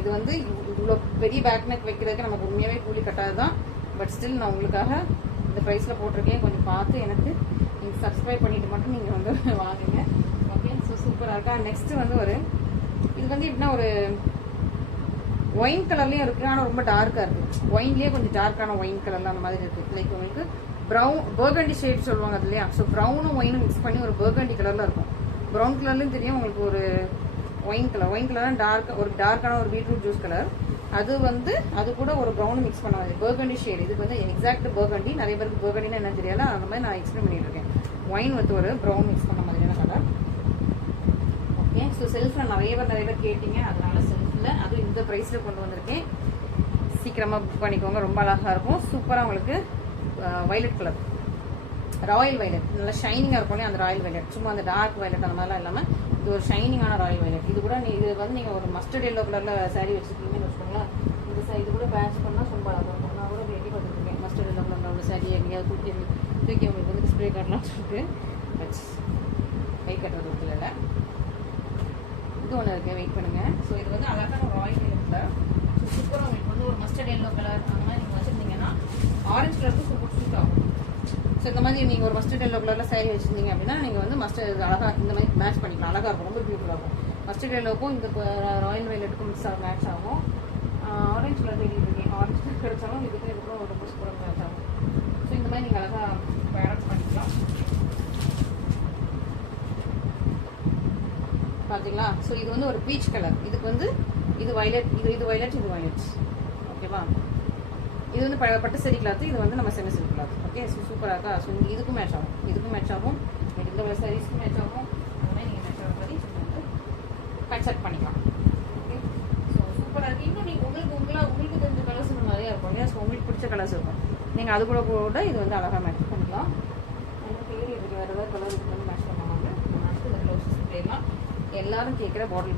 இது வந்து இவ்வளோ பெரிய பேக் நெக் வைக்கிறதுக்கு நமக்கு உண்மையாகவே கூலி கட்டாது தான். பட் ஸ்டில் நான் உங்களுக்காக இந்த ப்ரைஸில் போட்டிருக்கேன். கொஞ்சம் பார்த்து எனக்கு நீங்கள் சப்ஸ்கிரைப் பண்ணிட்டு மட்டும் நீங்கள் வந்து வாங்குங்க. ஓகே, ஸோ சூப்பராக இருக்கா. நெக்ஸ்ட்டு வந்து ஒரு இது வந்து எப்படின்னா ஒரு ஒயின் கலர்லேயும் இருக்குது, ஆனால் ரொம்ப டார்க்காக இருக்குது. ஒயின்லேயே கொஞ்சம் டார்க்கான ஒயின் கலரில் அந்த மாதிரி இருக்குது. லைக் உங்களுக்கு ப்ரௌன் பர்கண்டி ஷேட் சொல்லுவாங்க அது இல்லையா? ஸோ ப்ரௌனும் ஒயினும் மிக்ஸ் பண்ணி ஒரு பர்கண்டி கலரில் இருக்கும். ப்ரௌன் கலர்லையும் தெரியும் உங்களுக்கு ஒரு ஒயின் கலர் டார்க்கான ஒரு பீட்ரூட் ஜூஸ் கலர். அது வந்து அது கூட ஒரு ப்ரௌன் மிக்ஸ் பண்ண மாதிரி பர்கண்டி ஷேட். இதுக்கு வந்து எக்ஸாக்ட் பர்கண்டி. நிறைய பேருக்கு பர்கண்டினா என்ன தெரியல, அந்த மாதிரி நான் எக்ஸ்பிளைன் பண்ணிட்டு இருக்கேன். ஒயின் வந்து ஒரு ப்ரௌன் மிக்ஸ் பண்ண மாதிரியான கலர். ஓகே, ஸோ செல்ஃபில் நிறைய பேர் கேட்டீங்க, அதனால செல்ஃபில் அதுவும் இந்த ப்ரைஸில் கொண்டு வந்திருக்கேன். சீக்கிரமாக புக் பண்ணிக்கோங்க, ரொம்ப அழகாக இருக்கும். சூப்பராக உங்களுக்கு வைலட் கலர், ராயல் வைலட், நல்லா ஷைனிங்காக இருக்கும் அந்த ராயல் வைலட். சும்மா அந்த டார்க் வைலட் அந்த மாதிரிலாம் இல்லாமல் இது ஒரு ஷைனிங்கான ராயல் வைலட். இது கூட இது வந்து நீங்கள் ஒரு மஸ்டர்ட் எல்லோ கலரில் சாரீ வச்சுருக்கீங்கன்னு வச்சுக்கோங்களேன். இந்த இது கூட பேட்ச் பண்ணால் ரொம்ப அழகாக இருக்கும். நான் கூட வெட்டி பார்த்துருக்கேன் மஸ்டர்ட் எல்லோ கலரில் உள்ள சாரீ எங்கேயாவது தூக்கி உங்களுக்கு வந்து ஸ்ப்ரே காட்டலாம் சொல்லிட்டு வெயிட் கட்டுறது இல்லை. இது ஒன்று இருக்குது, வெயிட் பண்ணுங்கள். ஸோ இது வந்து அழகான ஒரு ராயல் வைலட் கலர். ஸோ சூப்பராக உங்களுக்கு வந்து ஒரு மஸ்டர்ட் எல்லோ கலர் அந்த மாதிரி நீங்கள் வச்சுருந்தீங்கன்னா ஆரஞ்சு கலருக்கு சூப்பர் சூட் ஆகும். ஸோ இந்த மாதிரி நீங்கள் ஒரு மஸ்டர்ட் எல்லோ கலரில் சாரீ வச்சுருந்தீங்க அப்படின்னா நீங்கள் வந்து மஸ்டர்ட் அழகாக இந்த மாதிரி மேட்ச் பண்ணிக்கலாம். அழகாக இருக்கும், ரொம்ப பியூட்டிஃபுல்லாக இருக்கும். மஸ்டர்ட் எல்லோக்கும் இந்த ராயல் வைலட்டுக்கும் மேட்ச் ஆகும். ஆரஞ்சு கலர் தேடிட்டு இருக்கேன், ஆரஞ்சு கலர் கிடைச்சாலும் இதுக்கும் ரொம்ப சூப்பராக மேட்ச் ஆகும். ஸோ இந்த மாதிரி நீங்கள் அழகாக பேரட் பண்ணிக்கலாம். பார்த்தீங்களா? ஸோ இது வந்து ஒரு பீச் கலர். இதுக்கு வந்து இது வைலட், இது வைலட், இது வைலட். ஓகேவா? இது வந்து பட்டு சரி கிளாத், இது வந்து நம்ம semi silk cloth. Okay, so சூப்பராக இருக்கா? ஸோ இதுக்கும் மேட்ச் ஆகும், இதுக்கும் மேட்ச் ஆகும், இந்த உள்ள சாரீஸ்க்கும் மேட்ச் ஆகும். அந்த மாதிரி நீங்கள் மேட்ச் ஆகிற மாதிரி வந்து கட் பண்ணிக்கலாம். ஓகே, ஸோ சூப்பராக இருக்குது. இன்னும் நீங்கள் உங்களுக்கு தெரிஞ்ச கலர்ஸ் இன்னும் நிறையா இருக்கும் இல்லையா? ஸோ உங்களுக்கு பிடிச்ச கலர்ஸ் இருக்கும், நீங்கள் அது கூட இது வந்து அழகாக மேட்ச் பண்ணிக்கலாம். எனக்கு தேடி இருக்குது வேறு ஏதாவது கலர் இது வந்து மேட்ச் பண்ணுவாங்க. மேட்ச் இந்த க்ளவுஸஸ் போயிடலாம். எல்லாரும் கேட்குற பாட்டில்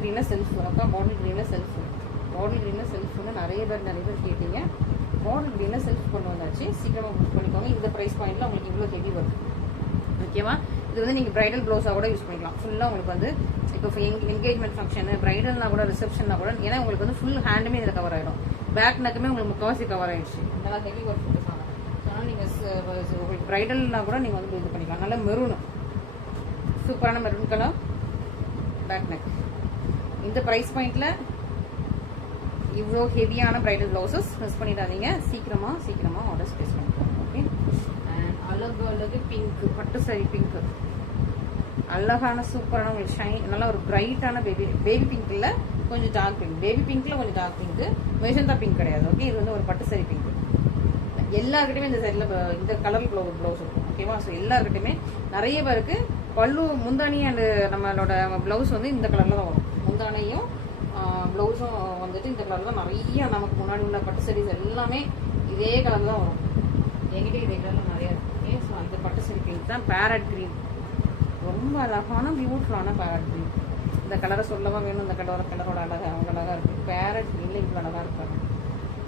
க்ரீனில் செல்ஃப் அக்கா, பாட்டில் க்ரீனில் செல்ஃப் வந்து நிறைய பேர் கேட்டீங்க. பாட்டில் க்ரீனில் செல்ஃப் கொண்டு வந்தாச்சு. சீக்கிரமாக புக் பண்ணிக்கோங்க. இந்த ப்ரைஸ் பாயிண்ட்டில் உங்களுக்கு இவ்வளோ ஹெவி வரும். ஓகேவா? இது வந்து நீங்கள் ப்ரைடல் ப்ளவுஸாக கூட யூஸ் பண்ணிக்கலாம். ஃபுல்லாக உங்களுக்கு வந்து இப்போ என்கேஜ்மெண்ட் ஃபங்க்ஷனு, ப்ரைடல்னா கூட, ரிசப்ஷன்னா கூட, ஏன்னா உங்களுக்கு வந்து ஃபுல் ஹேண்டுமே இதில் கவர் ஆகிடும். பேக் நெக்குமே உங்களுக்கு முக்கால்வாசி கவர் ஆகிடுச்சு. நல்லா ஹெவி ஒர்க் கொடுத்துருக்காங்க. அதனால் நீங்கள் உங்களுக்கு ப்ரைடல்னா கூட நீங்கள் வந்து இது பண்ணிக்கலாம். நல்ல மெரூனு, சூப்பரான மெரூன் கலர் பேக் நெக். இந்த ப்ரைஸ் பாயிண்ட்டில் இவ்வளோ ஹெவியான ப்ரைடல் ப்ளவுசஸ் மிஸ் பண்ணிடாதீங்க. சீக்கிரமாக ஆர்டர்ஸ் ப்ளேஸ் பண்ணிக்கலாம். ஓகே, அண்ட் அழகு பிங்க்கு, பட்டு சாரி பிங்க்கு, அழகான சூப்பரான உங்களுக்கு ஷைன், நல்லா ஒரு பிரைட்டான பேபி பிங்க் இல்லை, கொஞ்சம் டார்க் பிங்க். பேபி பிங்க்ல கொஞ்சம் டார்க் பிங்க்கு, மெஜந்தா பிங்க் கிடையாது. ஓகே, இது வந்து ஒரு பட்டு சாரி பிங்க். எல்லாருக்கிட்டையுமே இந்த சைடில் இந்த கலர் ப்ளவுஸ் இருக்கும். ஓகேவா? ஸோ எல்லாருக்கிட்டையுமே நிறைய பேருக்கு பல்லு, முந்தானி அண்ட் நம்மளோட ப்ளவுஸ் வந்து இந்த கலரில் தான் வரும். முந்தானையும் ப்ளவுஸும் வந்துட்டு இந்த கலர் தான். நிறைய நமக்கு முன்னாடி உள்ள பட்டு சாரீஸ் எல்லாமே இதே கலர் தான் வரும். என்கிட்ட இதே கலரில் நிறையா இருக்குது. ஓகே, ஸோ அந்த பட்டு சாரி பிங்க் தான் பேரட் க்ரீன். ரொம்ப அழகான பியூட்டிஃபுல்லான பேரட் க்ரீன். இந்த கலரை சொல்லவா வேணும்? இந்த கலரோட அவங்க அழகாக இருக்குது. பேரட் க்ரீனில் இவ்வளோ அழகாக இருக்காங்க.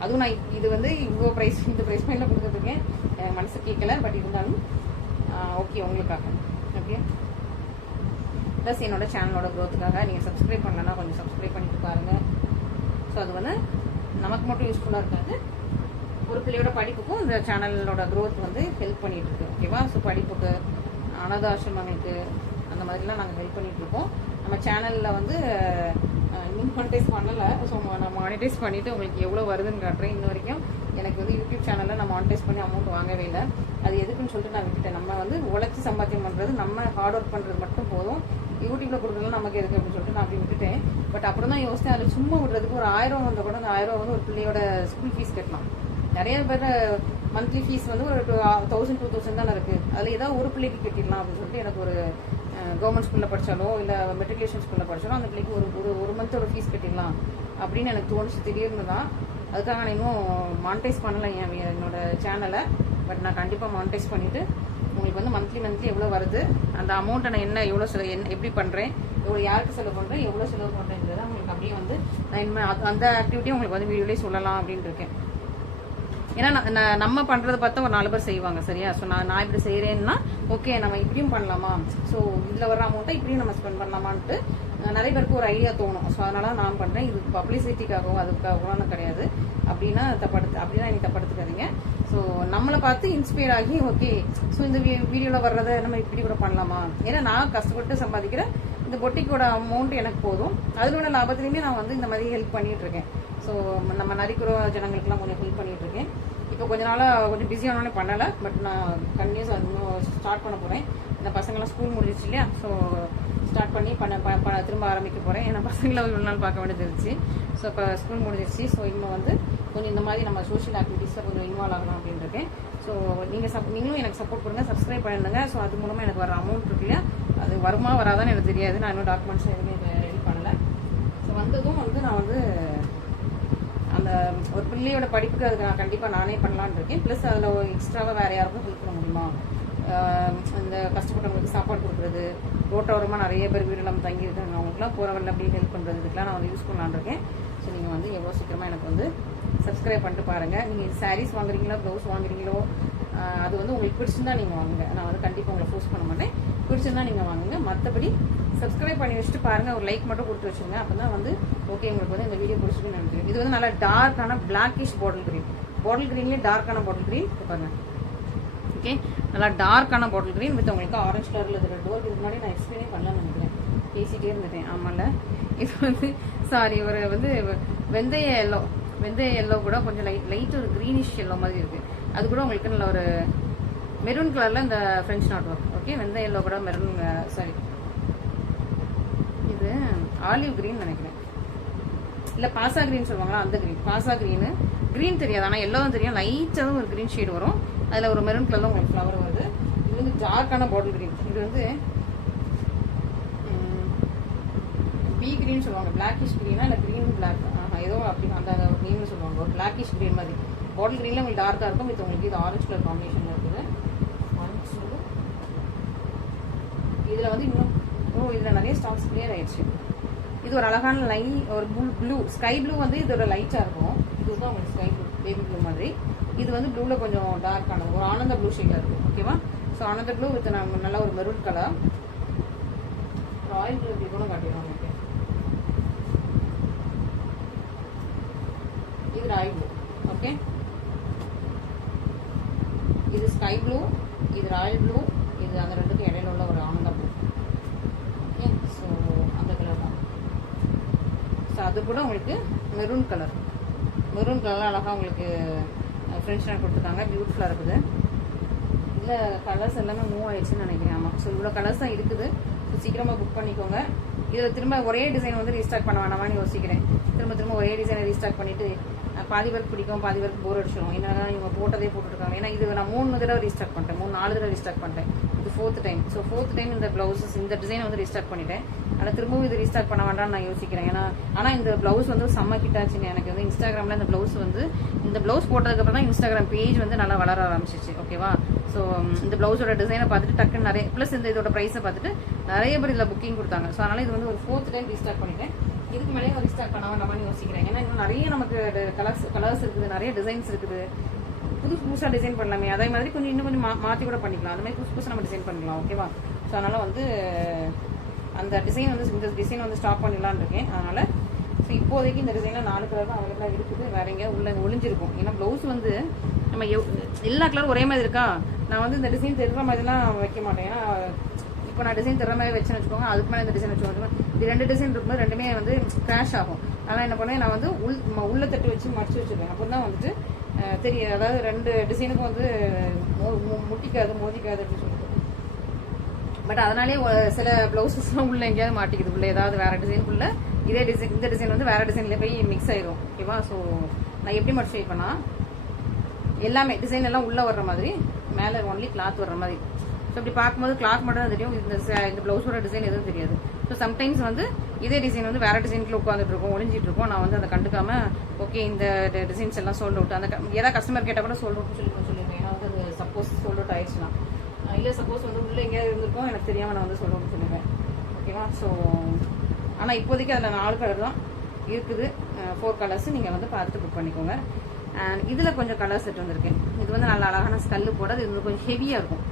அதுவும் நான் இது வந்து இவ்வளோ இந்த ப்ரைஸ் பாயிண்டில் கொடுத்துருக்கேன். எனக்கு மனசு கேட்கல, பட் இருந்தாலும் ஓகே உங்களுக்காக. ஓகே, ப்ளஸ் என்னோட சேனலோட க்ரோத்துக்காக நீங்கள் சப்ஸ்கிரைப் பண்ணலன்னா கொஞ்சம் சப்ஸ்கிரைப் பண்ணிட்டு பாருங்கள். ஸோ அது வந்து நமக்கு மட்டும் யூஸ்ஃபுல்லாக இருக்காது, ஒரு பிள்ளையோட படிப்புக்கும் இந்த சேனலோட க்ரோத் வந்து ஹெல்ப் பண்ணிகிட்டு இருக்கு. ஓகேவா? ஸோ படிப்புக்கு, அனாதாசிரமங்களுக்கு அந்த மாதிரிலாம் நாங்கள் ஹெல்ப் பண்ணிகிட்ருக்கோம். நம்ம சேனலில் வந்து இன்னும் மானிட்டைஸ் பண்ணலை. ஸோ நான் மானிட்டைஸ் பண்ணிவிட்டு உங்களுக்கு எவ்வளோ வருதுன்னு காட்டுறேன். இன்ன வரைக்கும் எனக்கு வந்து யூடியூப் சேனலில் நான் மானிட்டைஸ் பண்ணி அமௌண்ட் வாங்கவே இல்லை. அது எதுக்குன்னு சொல்லிட்டு நான் விட்டுட்டேன். நம்ம வந்து உழைச்சி சம்பாத்தியம் பண்ணுறது, நம்ம ஹார்ட் ஒர்க் பண்ணுறது மட்டும் போதும். யூடியூப்ல கொடுக்குறது நமக்கு எதுக்கு அப்படின்னு சொல்லிட்டு நான் அப்படி விட்டுட்டேன். பட் அப்புறம் தான் யோசித்தேன், அதில் சும்மா விடுறதுக்கு ஒரு 1000 வந்தால் கூட அந்த 1000 வந்து ஒரு பிள்ளையோட ஸ்கூல் ஃபீஸ் கட்டலாம். நிறைய பேர் மந்த்லி ஃபீஸ் வந்து ஒரு 1000 2000 தானே இருக்குது. அதில் ஏதாவது ஒரு பிள்ளைக்கு கட்டிடலாம் அப்படின்னு சொல்லிட்டு எனக்கு ஒரு கவர்மெண்ட் ஸ்கூலில் படித்தாலோ இல்லை மெட்ரிகுலேஷன் ஸ்கூலில் படித்தாலோ அந்த பிள்ளைக்கு ஒரு மந்தோட ஃபீஸ் கட்டிடலாம் அப்படின்னு எனக்கு தோணுச்சு திடீர்னு தான். அதுக்காக நான் இன்னும் மானிட்டைஸ் பண்ணலை என்னோட சேனலை. பட் நான் கண்டிப்பாக மானிட்டைஸ் பண்ணிவிட்டு உங்களுக்கு வந்து மந்த்லி எவ்வளோ வருது, அந்த அமௌண்ட்டை நான் எவ்வளோ எப்படி பண்ணுறேன், எவ்வளோ யாருக்கு செலவு பண்ணுறேன், எவ்வளோ செலவு பண்ணுறேங்கிறத உங்களுக்கு அப்படியே வந்து நான் இனிமேல் அந்த ஆக்டிவிட்டியும் உங்களுக்கு வந்து வீடியோலேயே சொல்லலாம் அப்படின்ட்டு இருக்கேன். ஏன்னா நம்ம பண்ணுறதை பார்த்தா ஒரு 4 பேர் செய்வாங்க, சரியா? ஸோ நான் இப்படி செய்கிறேன்னா ஓகே நம்ம இப்படியும் பண்ணலாமா, ஸோ இதில் வர அமௌண்ட்டை இப்படியும் நம்ம ஸ்பெண்ட் பண்ணலாமான்ட்டு நிறைய பேருக்கு ஒரு ஐடியா தோணும். ஸோ அதனால நான் பண்ணுறேன். இது பப்ளிசிட்டிக்காகவும் அதுக்காகவும் கிடையாது. அப்படின்னா எனக்கு தப்படுத்துக்காதீங்க. ஸோ நம்மளை பார்த்து இன்ஸ்பயர் ஆகி ஓகே ஸோ இந்த வீடியோவில் வர்றதை நம்ம இப்படி கூட பண்ணலாமா. ஏன்னா நான் கஷ்டப்பட்டு சம்பாதிக்கிற இந்த பொட்டிக்கோட அமௌண்ட் எனக்கு போதும். அதோட லாபத்துலையுமே நான் வந்து இந்த மாதிரி ஹெல்ப் பண்ணிட்டு இருக்கேன். ஸோ நம்ம நரிக்குற ஜனங்களுக்குலாம் கொஞ்சம் ஹெல்ப் பண்ணிட்டு இருக்கேன். இப்போ கொஞ்ச நாளாக கொஞ்சம் பிஸியானோடனே பண்ணலை. பட் நான் கண்டினியூஸாக இன்னும் ஸ்டார்ட் பண்ண போகிறேன். இந்த பசங்களாம் ஸ்கூல் முடிஞ்சிச்சு இல்லையா, ஸோ ஸ்டார்ட் பண்ணி திரும்ப ஆரம்பிக்க போகிறேன். ஏன்னா பசங்களை ஒரு நாள் பார்க்க வேண்டியது இருந்துச்சு. ஸோ இப்போ ஸ்கூல் முடிஞ்சிருச்சு. ஸோ இன்னும் வந்து கொஞ்சம் இந்த மாதிரி நம்ம சோஷியல் ஆக்டிவிட்டீஸில் கொஞ்சம் இன்வால்வ் ஆகணும் அப்படின்னு இருக்கேன். ஸோ நீங்களும் எனக்கு சப்போர்ட் பண்ணுங்கள், சப்ஸ்கிரைப் பண்ணிடுங்க. ஸோ அது மூலமாக எனக்கு வர அமௌண்ட் இருக்கு இல்லையா, அது வருமா வராதான்னு எனக்கு தெரியாது. நான் இன்னும் டாக்குமெண்ட்ஸ் எதுவுமே ரெடி பண்ணலை. ஸோ வந்ததும் வந்து நான் வந்து அந்த ஒரு பிள்ளையோட படிப்புக்கு அதுக்கு நான் கண்டிப்பாக நானே பண்ணலான்னு இருக்கேன். ப்ளஸ் அதில் எக்ஸ்ட்ராவாக வேறு யாருக்கும் ஹெல்ப் பண்ண முடியுமா, இந்த கஷ்டப்பட்டவங்களுக்கு சாப்பாடு கொடுக்குறது, ரோட்டோரமாக நிறைய பேர் வீடு நம்ம தங்கியிருக்காங்க, அவங்களுக்குலாம் போகிற வழியில் அப்படி ஹெல்ப் பண்ணுறது, இதுக்கெலாம் நான் வந்து யூஸ் பண்ணலான்னு இருக்கேன். ஸோ நீங்கள் வந்து எவ்வளோ சீக்கிரமாக எனக்கு வந்து சப்ஸ்கிரைப் பண்ணிட்டு பாருங்கள். நீங்கள் சாரீஸ் வாங்குறீங்களோ ப்ளவுஸ் வாங்குறீங்களோ அது வந்து உங்களுக்கு பிடிச்சிருந்தா நீங்கள் வாங்குங்க. நான் வந்து கண்டிப்பாக உங்களை ஃபோர்ஸ் பண்ண மாட்டேன். பிடிச்சிருந்தா நீங்கள் வாங்குங்க. மற்றபடி சப்ஸ்கிரைப் பண்ணி வச்சுட்டு பாருங்கள், ஒரு லைக் மட்டும் கொடுத்து வச்சுருங்க. அப்போ தான் வந்து ஓகே உங்களுக்கு வந்து இந்த வீடியோ பிடிச்சிருக்குன்னு நினைக்கிறேன். இது வந்து நல்லா டார்க்கான பிளாக்கிஷ் பாட்டில் க்ரீன்லேயே டார்க்கான பாட்டில் க்ரீன் பாருங்க. ஓகே, நல்லா டார்க்கான பாட்டில் க்ரீன் வித் உங்களுக்கு ஆரஞ்சு கலரில் இருக்கிற டோர். இதுக்கு முன்னாடி நான் எக்ஸ்பிளைனே பண்ணலாம்னு நினைக்கிறேன், பேசிகிட்டே இருந்துட்டேன். ஆமாம்ல, இது வந்து ஒரு வந்து வெந்தய எல்லோ கூட கொஞ்சம் லைட் ஒரு க்ரீனிஷ் எல்லோ மாதிரி இருக்குது. அது கூட உங்களுக்கு நல்ல ஒரு மெரூன் கலரில் இந்த ஃப்ரெஞ்ச் நாட் ஒர்க். ஓகே, வெந்தய எல்லோ கூட மெரூன் இது ஆலிவ் க்ரீன் நினைக்கிறேன், இல்லை பாசா க்ரீன் சொல்லுவாங்களா அந்த க்ரீன். பாசா க்ரீன் தெரியாது, ஆனால் எல்லோ தான் தெரியும். லைட்டாக ஒரு க்ரீன் ஷேட் வரும், அதில் ஒரு மெரூன் கலரில் உங்களுக்கு ஃப்ளவர் வருது. இது வந்து டார்க்கான பாட்டில் க்ரீன். இது வந்து பீ க்ரீன் சொல்லுவாங்க, பிளாக்கிஷ் க்ரீனா இல்லை க்ரீன் பிளாக் ஏதோ அப்படி அந்த நேம்னு சொல்லுவாங்க. ஒரு பிளாக்கிஷ் க்ரீன் மாதிரி பாட்டில் க்ரீனில் உங்களுக்கு டார்க்காக இருக்கும். வித் உங்களுக்கு இது ஆரஞ்சு கலர் காம்பினேஷன் இருக்குது. இதில் வந்து இன்னும் இதில் நிறைய ஸ்டாக்ஸ் கிளியர் ஆயிடுச்சு. இது ஒரு அழகான ஒரு ப்ளூ ஸ்கை ப்ளூ வந்து இதோட லைட்டாக இருக்கும். இதுதான் உங்களுக்கு ஸ்கை ப்ளூ பேபி ப்ளூ மாதிரி. இது வந்து ப்ளூவில் கொஞ்சம் டார்க்கான ஒரு ஆனந்த ப்ளூ ஷேடில் இருக்கும். ஓகேவா? ஸோ ஆனந்த ப்ளூ வித் நல்ல ஒரு மெரூன் கலர். ராயல் ப்ளூ இப்படி கூட காட்டிடுவோம் உங்களுக்கு. இது ராயல் ப்ளூ. ஓகே, இது ஸ்கை ப்ளூ, இது ராயல் ப்ளூ, இது அந்த ரெண்டுக்கும் இடையில உள்ள ஒரு ஆனந்த ப்ளூ. ஓகே, ஸோ அந்த கலர் தான். ஸோ அது கூட உங்களுக்கு மெரூன் கலரில் அழகாக உங்களுக்கு ஃப்ரெண்ட்ஸ் நான் கொடுத்துருக்காங்க. பியூட்டிஃபுல்லாக இருக்குது. இதில் கலர்ஸ் எல்லாமே மூவ் ஆயிடுச்சுன்னு நினைக்கிறேன். ஆமாம், ஸோ இவ்வளோ கலர்ஸ் தான் இருக்குது. ஸோ சீக்கிரமாக புக் பண்ணிக்கோங்க. இதில் திரும்ப ஒரே டிசைன் வந்து ரீஸ்டாக் பண்ண வேணாமான்னு யோசிக்கிறேன். திரும்ப ஒரே டிசைனை ரீஸ்டாக் பண்ணிவிட்டு பாதி பேருக்கு பிடிக்கும், பாதி பேருக்கு போர் அடிச்சிடும். என்னன்னா இவங்க போட்டதே போட்டுருக்காங்க. ஏன்னா இது நான் 3 தடவை ரீஸ்டாக் பண்ணிட்டேன், 4 தடவை ரீஸ்டாக் பண்ணிட்டேன். இது 4th time. So 4th time இந்த ப்ளவுஸஸ் இந்த டிசைன் வந்து ரீஸ்டாக் பண்ணிட்டேன். ஆனால் திரும்பவும் இது ரீஸ்டாக் பண்ண வேண்டாம்னு நான் யோசிக்கிறேன். ஆனால் இந்த ப்ளவுஸ் வந்து செம்ம ஹிட் ஆச்சுங்க. எனக்கு வந்து இன்ஸ்டாகிராமில் இந்த ப்ளவுஸ் போட்டதுக்கப்புறம் தான் இன்ஸ்டாகிராம் பேஜ் வந்து நல்லா வளர ஆரம்பிச்சிச்சு. ஓகேவா? ஸோ இந்த ப்ளவுஸோட டிசைனை பார்த்துட்டு டக்குன்னு நிறைய ப்ளஸ் இதோட ப்ரைஸை பார்த்துட்டு நிறைய பேர் இதில் புக்கிங் கொடுத்தாங்க. ஸோ அதனால் இது வந்து ஒரு 4th டைம் ரீஸ்டாக் பண்ணிட்டேன். இதுக்கு மேலே ரீஸ்டாக் பண்ண வேண்டாமான்னு யோசிக்கிறேன். ஏன்னா இன்னும் நிறைய நமக்கு கலர்ஸ் இருக்குது, நிறைய டிசைன்ஸ் இருக்குது. புதுசாக டிசைன் பண்ணலாமே, அதே மாதிரி இன்னும் கொஞ்சம் மாற்றி கூட பண்ணிக்கலாம். அந்த மாதிரி புதுசு நம்ம டிசைன் பண்ணிக்கலாம். ஓகேவா? ஸோ அதனால் வந்து அந்த டிசைன் வந்து இந்த டிசைன் வந்து ஸ்டாப் பண்ணிடலான்னு இருக்கேன். அதனால் ஸோ இப்போதைக்கு இந்த டிசைனில் 4 கலர் தான் அவைலபிளாக இருக்குது. வேறு எங்கேயாவது ஒளிஞ்சிருக்கும். ஏன்னா ப்ளவுஸ் வந்து நம்ம எல்லா கலரும் ஒரே மாதிரி இருக்கா, நான் வந்து இந்த டிசைன் தெரிகிற மாதிரிலாம் வைக்க மாட்டேன். ஏன்னா இப்போ நான் டிசைன் தர மாதிரி வச்சுன்னு வச்சுக்கோங்க, அதுக்கு மேலே இந்த டிசைன் வச்சுக்கோங்க. இது 2 டிசைன் இருக்கும்போது ரெண்டுமே வந்து கிராஷ் ஆகும். அதனால் என்ன பண்ணுவேன், நான் வந்து உள்ள தட்டு வச்சு மடிச்சு வச்சுருவேன். அப்போ தான் வந்துட்டு தெரியும், அதாவது 2 டிசைனுக்கும் வந்து முட்டிக்காது மோதிக்காது அப்படின்னு சொல்லிட்டு. பட் அதனாலே சில பிளவுசஸ்லாம் உள்ள எங்கேயாவது மாட்டிக்குது, உள்ள ஏதாவது வேற டிசைனுக்குள்ள இதே டிசைன், இந்த டிசைன் வந்து வேற டிசைன்ல போய் மிக்ஸ் ஆயிடும். ஓகேவா? ஸோ நான் எப்படி மாடிஃபை பண்ணா எல்லாமே டிசைன் எல்லாம் உள்ள வர்ற மாதிரி, மேலே ஒன்லி கிளாத் வர்ற மாதிரி. ஸோ இப்படி பார்க்கும்போது கிளாத் மட்டும் தான் தெரியும், இந்த பிளவுஸோட டிசைன் எதுவும் தெரியாது. ஸோ சம்டைம்ஸ் வந்து இதே டிசைன் வந்து வேற டிசைனுக்குள்ள உட்காந்துட்டு இருக்கும், ஒளிஞ்சிட்டு இருக்கும். நான் வந்து அதை கண்டுக்காம ஓகே இந்த டிசைன்ஸ் எல்லாம் சோல்ட் அவுட், அந்த ஏதாவது கஸ்டமர் கேட்டால் கூட சோல்ட் அவுட் சொல்லிடுவேன். ஏன்னா வந்து அது சப்போஸ் சோல்ட் அவுட் ஆயிடுச்சுன்னா, இல்லை சப்போஸ் வந்து உள்ள எங்கேயாவது இருந்திருக்கும் எனக்கு தெரியாமல் நான் வந்து சோல்ட் அவுட் சொல்லுவேன். ஓகேவா? ஸோ ஆனால் இப்போதைக்கு அதில் 4 கலர் தான் இருக்குது, 4 கலர்ஸ் நீங்கள் வந்து பார்த்துட்டு புக் பண்ணிக்கோங்க. அண்ட் இதில் கொஞ்சம் கலர் செட் வந்திருக்கு. இது வந்து நல்ல அழகான ஸ்கல்லு போடாது, இது கொஞ்சம் ஹெவியாக இருக்கும்,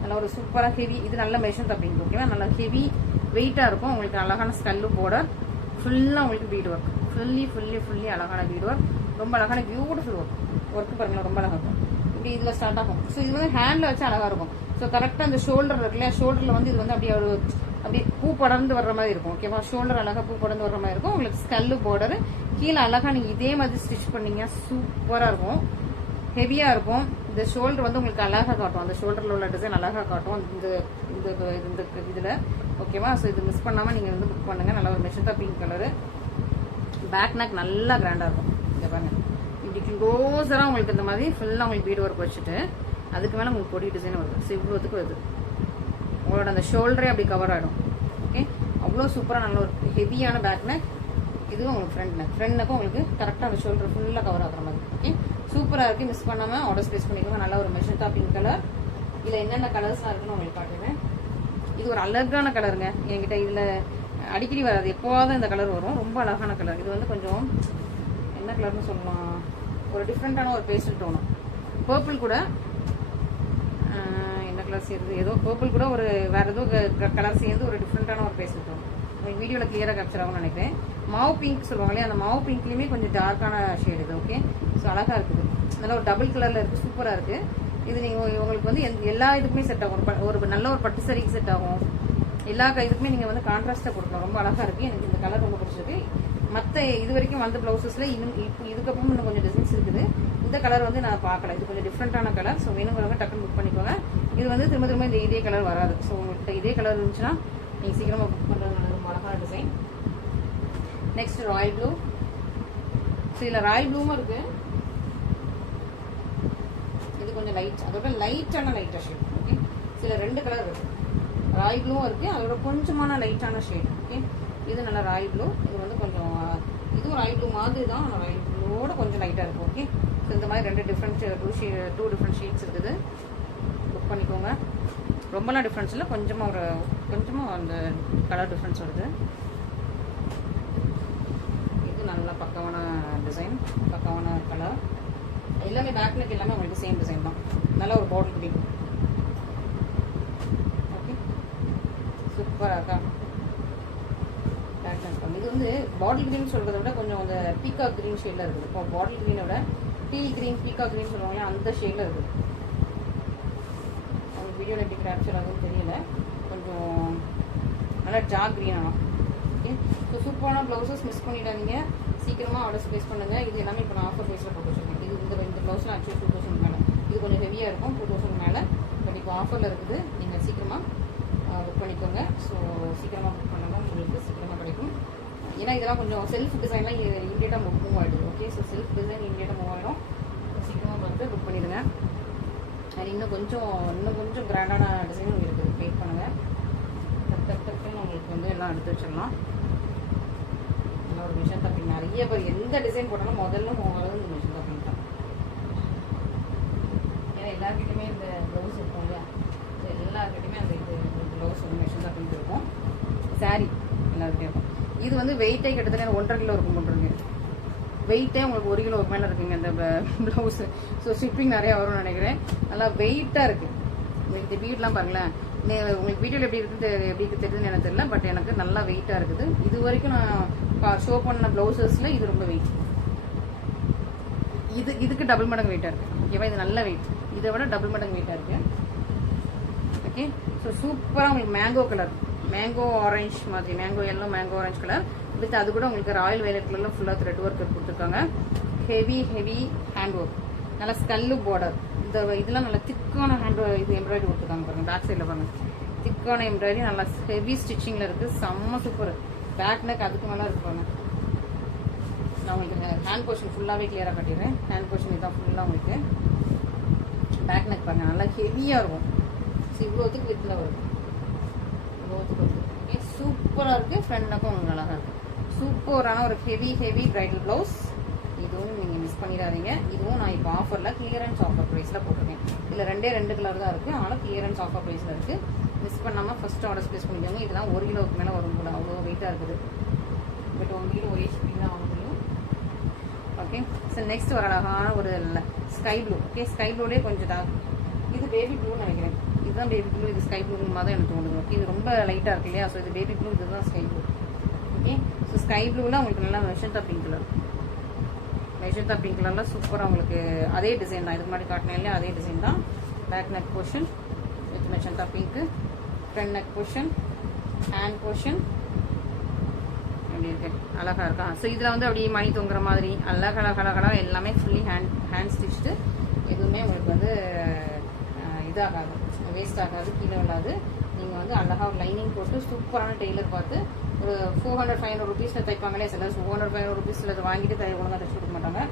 நல்லா ஒரு சூப்பராக ஹெவி. இது நல்ல மெஷன் அப்படின்னு ஓகேவா? நல்லா ஹெவி வெயிட்டாக இருக்கும். உங்களுக்கு அழகான ஸ்கல்லு போட ஃபுல்லாக உங்களுக்கு பீட் ஒர்க், ஃபுல்லி அழகான பீட் ஒர்க், ரொம்ப அழகான பியூட்டிஃபுல் ஒர்க் பாருங்களா, ரொம்ப அழகாக இருக்கும். இப்படி இதில் ஸ்டார்ட் ஆகும். ஸோ இது வந்து ஹேண்டில் வச்சு அழகாக இருக்கும். ஸோ கரெக்டாக அந்த ஷோல்டர் இருக்கு இல்லையா, ஷோல்டரில் வந்து இது வந்து அப்படியே பூ படர்ந்து வர்ற மாதிரி இருக்கும். ஓகேவா? ஷோல்டர் அழகாக பூ படர்ந்து வர்ற மாதிரி இருக்கும். உங்களுக்கு ஸ்கல்லு பார்டர் கீழே அழகாக நீங்கள் இதே மாதிரி ஸ்டிச் பண்ணீங்க, சூப்பராக இருக்கும், ஹெவியாக இருக்கும். இந்த ஷோல்டர் வந்து உங்களுக்கு அழகாக காட்டும், அந்த ஷோல்டரில் உள்ள டிசைன் அழகாக காட்டும் இந்த இதில். ஓகேவா? ஸோ இது மிஸ் பண்ணாமல் நீங்கள் வந்து புக் பண்ணுங்கள். நல்ல ஒரு magenta pink colour, back neck நல்லா கிராண்டாக இருக்கும். இங்கே பாருங்க, இப்படி க்ளோஸராக உங்களுக்கு இந்த மாதிரி ஃபுல்லாக உங்களுக்கு பீட் ஒர்க் வச்சுட்டு அதுக்கு மேலே உங்களுக்கு கொடி டிசைன் வருது. ஸோ இவ்வளோத்துக்கு வருது, உங்களோட அந்த ஷோல்டரே அப்படி கவர் ஆகிடும். ஓகே, அவ்வளோ சூப்பராக நல்ல ஒரு ஹெவியான பேக் நெக். இதுவும் உங்களுக்கு ஃப்ரண்ட் நெக்கும் உங்களுக்கு கரெக்டாக அந்த ஷோல்டர் ஃபுல்லாக கவர் ஆகிற மாதிரி. ஓகே, சூப்பராக இருக்குது, மிஸ் பண்ணாமல் ஆர்டர் ஸ்பேஸ் பண்ணிக்கோங்க. நல்ல ஒரு மெஷந்தா பிங்க் கலர். இதில் என்னென்ன கலர்ஸ்லாம் இருக்குன்னு உங்களுக்கு காட்டுறேன். இது ஒரு அழகான கலருங்க, என்கிட்ட இதில் அடிக்கடி வராது, எப்போவாவது இந்த கலர் வரும். ரொம்ப அழகான கலர். இது வந்து கொஞ்சம் என்ன கலர்னு சொல்லலாம், ஒரு டிஃப்ரெண்ட்டான ஒரு பேஸ்டல் டோனும், பர்பிள் கூட என்ன கலர் சேர்ந்து, ஏதோ பர்பிள் கூட ஒரு வேற ஏதோ கலர் சேர்ந்து ஒரு டிஃப்ரெண்ட்டான ஒரு பேஸ்டல் டோன். உங்களுக்கு வீடியோவில் கிளியராக கேப்சர் ஆகும்னு நினைக்கிறேன். மாவு பிங்க் சொல்லுவாங்க இல்லையா, அந்த மாவு பிங்க்லேயுமே கொஞ்சம் டார்க்கான ஷேட் இது. ஓகே, ஸோ அழகாக இருக்குது, நல்லா ஒரு டபுள் கலரில் இருக்குது, சூப்பராக இருக்குது. இது நீங்கள் உங்களுக்கு வந்து எல்லா இதுக்குமே செட் ஆகும், ஒரு நல்ல ஒரு பட்டு சரிக்கு செட் ஆகும். எல்லா இதுக்குமே நீங்கள் வந்து கான்ட்ராஸ்ட்டாக கொடுக்கலாம். ரொம்ப அழகாக இருக்குது, எனக்கு இந்த கலர் ரொம்ப பிடிச்சிருக்கு. மற்ற இது வரைக்கும் வந்த ப்ளவுசஸில் இன்னும் இப்போ இதுக்கப்புறம் இன்னும் கொஞ்சம் டிசைன்ஸ் இருக்குது. இந்த கலர் வந்து நான் பார்க்கல, இது கொஞ்சம் டிஃப்ரெண்ட்டான கலர். ஸோ வேணுங்கிறவங்க டக்குன்னு புக் பண்ணிக்கோங்க. இது வந்து திரும்ப இதே கலர் வராது. ஸோ உங்கள்கிட்ட இதே கலர் இருந்துச்சுன்னா நீங்கள் சீக்கிரமாக புக் பண்ணுறது ரொம்ப அழகான design. Next Royal blue. So இதில் ராயல் ப்ளூவும் இருக்குது, இது கொஞ்சம் லைட், அதோட லைட்டான ஷேட். ஓகே, சில 2 கலர் இருக்குது, ராயல் ப்ளூவும் இருக்குது, அதோட கொஞ்சமான லைட்டான ஷேட். ஓகே, இது நல்லா ராயல் ப்ளூ. இது வந்து கொஞ்சம் இதுவும் ராயல் ப்ளூ மாதிரி தான், ஆனால் ராயல் ப்ளூவோட கொஞ்சம் லைட்டாக இருக்கும். ஓகே, ஸோ இந்த மாதிரி 2 டிஃப்ரெண்ட் ஷேட்ஸ் இருக்குது, புக் பண்ணிக்கோங்க. ரொம்பலாம் டிஃப்ரென்ஸ் இல்லை, கொஞ்சமாக அந்த கலர் டிஃப்ரென்ஸ் வருது. இது நல்லா பக்காவான டிசைன், பக்காவான கலர். எல்லாமே பேக் நெக் எல்லாமே உங்களுக்கு சேம் டிசைன் தான், நல்ல ஒரு பாட்டில் கிரீன். ஓகே, சூப்பராக இருக்கா பேக் நெக். இது வந்து பாட்டில் கிரீன் சொல்கிறத விட கொஞ்சம் அந்த பீகாக் கிரீன் ஷேடில் இருக்குது. இப்போ பாட்டில் கிரீனை விட டீ கிரீன், பீகாக் கிரீன் சொல்லுவாங்களே அந்த ஷேடில் இருக்குது. உங்களுக்கு வீடியோவில் எப்படி கேப்சர் ஆகுதுன்னு தெரியல, கொஞ்சம் நல்லா டார்க் க்ரீன் ஆகும். ஓகே, ஸோ சூப்பரான ப்ளவுசஸ் மிஸ் பண்ணிடாதீங்க, சீக்கிரமாக ஆர்டர்ஸ் ப்ளேஸ் பண்ணுங்கள். இது எல்லாமே இப்போ நான் ஆஃபர் ப்ரைஸில் போட்டு வச்சுருக்கேன். இந்த ப்ளவுஸில் ஆக்சுவலி 2000 மேலே, இது கொஞ்சம் ஹெவியாக இருக்கும், 2000 மேலே. பட் இப்போ ஆஃபரில் இருக்குது, நீங்கள் சீக்கிரமாக புக் பண்ணிக்கோங்க. ஸோ சீக்கிரமாக புக் பண்ணுங்கள், உங்களுக்கு சீக்கிரமாக கிடைக்கும். ஏன்னா இதெல்லாம் கொஞ்சம் செல்ஃப் டிசைன்லாம் இமீடியட்டாக மூவ் ஆகிடுது. ஓகே, ஸோ செல்ஃப் டிசைன் இமீடியட்டாக மூவ் ஆகிடும். சீக்கிரமாக பார்த்து புக் பண்ணிடுங்க. அது இன்னும் கொஞ்சம் கிராண்டான டிசைனும் இருக்குது, வெயிட் பண்ணுங்கள். டக்குன்னு உங்களுக்கு வந்து எல்லாம் எடுத்து வச்சிடலாம். நல்லா ஒரு மிஷன் தப்பிங், நிறைய பேர் எந்த டிசைன் போட்டாலும் முதல்ல மூவாவது இந்த மிஷன் தப்பிங் தான். ஏன்னா எல்லாருக்கிட்டையுமே இந்த ப்ளவுஸ் இருக்கும் இல்லையா, ஸோ எல்லாருக்கிட்டையுமே அந்த இது ப்ளவுஸ் வந்து மிஷன் தப்பிங் இருக்கும். சாரீ எல்லாருக்கிட்டே இருக்கும். இது வந்து வெயிட்டே கிட்டத்தட்ட 1.5 கிலோ இருக்கும் போட்டுருங்க. வெயிட்டே உங்களுக்கு 1 கிலோவுக்கு மேலே இருக்குங்க இந்த ப்ளவுஸு. ஸோ ஷிப்பிங் நிறையா வரும்னு நினைக்கிறேன். நல்லா வெயிட்டாக இருக்குது. இந்த பீட்லாம் பாருங்களேன், உங்களுக்கு வீடியோவில் எப்படி தெரியுதுன்னு எனக்கு தெரியல, பட் எனக்கு நல்லா வெயிட்டாக இருக்குது. இது வரைக்கும் நான் ஷோ பண்ண ப்ளவுசஸில் இது ரொம்ப வெயிட். இதுக்கு டபுள் மடங்கு வெயிட்டாக இருக்குது. ஓகேவா, இது நல்ல வெயிட், இதை விட டபுள் மடங்கு வெயிட்டாக இருக்குது. ஓகே, ஸோ சூப்பராக உங்களுக்கு மேங்கோ கலர், மேங்கோ ஆரஞ்ச் மாதிரி, mango yellow, mango orange colour with அது கூட உங்களுக்கு ராயல் வயலட் கலர்லாம் ஃபுல்லாக த்ரெட் ஒர்க் கொடுத்துருக்காங்க. Heavy hand work. நல்லா ஸ்கல்லு பார்டர். இந்த இதெல்லாம் நல்லா திக்கான ஹேண்ட் இது எம்ப்ராய்டரி கொடுத்துருக்காங்க பாருங்க. பேக் சைடில் பாருங்க, திக்கான எம்ப்ராய்டரி நல்லா ஹெவி ஸ்டிச்சிங்கில் இருக்குது. செம்ம சூப்பர். பேக் நெக் அதுக்கு மேலே இருப்பாங்க. நான் உங்களுக்கு ஹேண்ட் போர்ஷன் ஃபுல்லாகவே கிளியராக காட்டிடுறேன். ஹேண்ட் போர்ஷன் இதுதான் ஃபுல்லாக உங்களுக்கு. பேக் நெக் பாருங்க, நல்லா ஹெவியாக இருக்கும். இவ்வளோத்துக்கு வித்தில் வரும், இவ்வளோத்துக்கு வருது. ஓகே, சூப்பராக இருக்குது. ஃப்ரண்ட் நெக்கும் உங்களுக்கு அழகாக இருக்குது. சூப்பரான ஒரு ஹெவி பிரைடல் ப்ளவுஸ். இதுவும் நீங்கள் மிஸ் பண்ணிடாதீங்க. இதுவும் நான் இப்போ ஆஃபரில் கிளியரன்ஸ் ஆஃபர் ப்ரைஸில் போட்டிருக்கேன். இதில் 2 கலர் தான் இருக்குது, அதனால் கிளியரன்ஸ் ஆஃபர் ப்ரைஸில் இருக்குது. மிஸ் பண்ணாமல் ஃபஸ்ட்டு ஆர்டர் ப்ளேஸ் பண்ணிக்கோங்க. இதெல்லாம் 1 கிலோவுக்கு மேலே வரும் கூட, அவ்வளோ வெயிட்டாக இருக்குது. பட் 1 கிலோ ஒரே ஷிப்பிங் தான் வாங்க முடியும். ஓகே, ஸோ நெக்ஸ்ட் ஒரு அழகான ஒரு ஸ்கை ப்ளூ. ஓகே, ஸ்கை ப்ளூலேயே கொஞ்சம் தான். இது பேபி ப்ளூன்னு நினைக்கிறேன். இதுதான் பேபி ப்ளூ, இது ஸ்கை ப்ளூ மாதிரி தான் எனக்கு தோணுது. ஓகே, இது ரொம்ப லைட்டாக இருக்கு இல்லையா? ஸோ இது பேபி ப்ளூ, இதுதான் sky blue. Okay, so sky ப்ளூவில் உங்களுக்கு நல்லா மெஷந்தா பிங்க் கலர். மெஷந்தா பிங்க் கலரில் சூப்பராக உங்களுக்கு அதே டிசைன் தான், இதுக்கு முன்னாடி காட்டினேன் இல்லையா? அதே டிசைன் தான். Back neck portion with magenta pink, front neck portion, hand portion அப்படி இருக்கு. அழகாக இருக்கா? ஸோ இதில் வந்து அப்படியே மணி தொங்குற மாதிரி அழகழகழகழகாக எல்லாமே ஃபுல்லி ஹேண்ட் ஸ்டிச்சு. எதுவுமே உங்களுக்கு வந்து இதாகாது, வேஸ்ட் ஆகாது, கீழே விடாது. நீங்கள் வந்து அழகாக ஒரு லைனிங் போட்டு சூப்பரான டெய்லர் பார்த்து ஒரு 400-500 ருபீஸில் தைப்பாங்களே சிலர். 400-500 ருபீஸில் அதை வாங்கிட்டு ஒழுங்காக தைச்சு கொடுக்க மாட்டாங்க.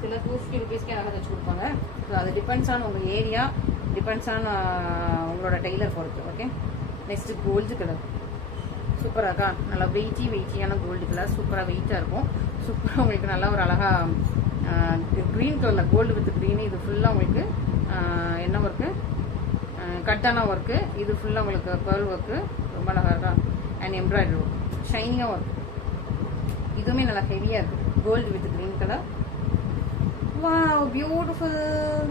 சிலர் 250 ருபீஸ்க்கே அழகாக தைச்சு கொடுப்பாங்க. ஸோ அது டிபெண்ட்ஸ் ஆன் உங்கள் ஏரியா, டிபெண்ட்ஸ் ஆன் உங்களோட டெய்லர் பொறுத்து. Okay, next gold colour. சூப்பராக இருக்கா? நல்லா வெயிட்டியான கோல்டு கலர், சூப்பராக வெயிட்டாக இருக்கும். சூப்பராக உங்களுக்கு நல்லா ஒரு அழகாக க்ரீன் கலரில் கோல்டு வித் க்ரீனு. இது ஃபுல்லாக உங்களுக்கு என்ன ஒர்க்கு? கட்டான ஒர்க்கு. இது ஃபுல்லாக உங்களுக்கு பேர்ல் ஒர்க்கு, ரொம்ப அழகாக இருக்கா? அண்ட் எம்ப்ராய்டரி ஒர்க், ஷைனியாக ஒர்க். இதுவுமே நல்லா ஹெவியாக இருக்குது. Gold with green colour. Wow, beautiful.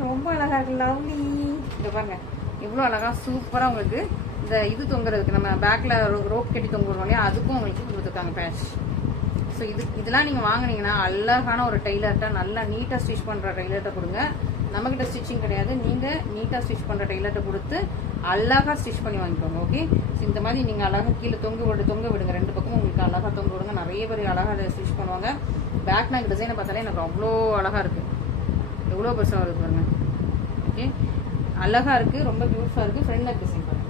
ரொம்ப அழகாக இருக்குது, லவ்லி. இங்கே பாருங்க எவ்வளோ அழகாக சூப்பராக உங்களுக்கு இந்த இது தொங்குறதுக்கு நம்ம பேக்கில் ரோப் கட்டி தொங்குறோம் இல்லையா? அதுக்கும் உங்களுக்கு கொடுத்துருக்காங்க பேட்ச். ஸோ இதெல்லாம் நீங்கள் வாங்கினீங்கன்னா அழகான ஒரு டெய்லர்கிட்ட, நல்லா நீட்டாக ஸ்டிச் பண்ணுற டெய்லர்கிட்ட கொடுங்க. நம்மகிட்ட ஸ்டிச்சிங் கிடையாது, நீங்கள் நீட்டாக ஸ்டிச் பண்ணுற டெய்லர்கிட்ட கொடுத்து அழகாக ஸ்டிச் பண்ணி வாங்கிக்கோங்க. ஓகே, ஸோ இந்த மாதிரி நீங்கள் அழகாக கீழே தொங்க விடுங்க. 2 பக்கமும் உங்களுக்கு அழகாக தொங்க விடுங்க. நிறைய பேர் அழகாக அதை ஸ்டிச் பண்ணுவாங்க. பேக் நெக் டிசைனை பார்த்தாலே எனக்கு அவ்வளோ அழகாக இருக்குது. எவ்வளோ பெருசாக இருக்குது பாருங்க. ஓகே, அழகாக இருக்குது, ரொம்ப பியூட்டிஃபுல்லாக இருக்குது. ஃப்ரண்ட் நெக் டிசைன் பாருங்க,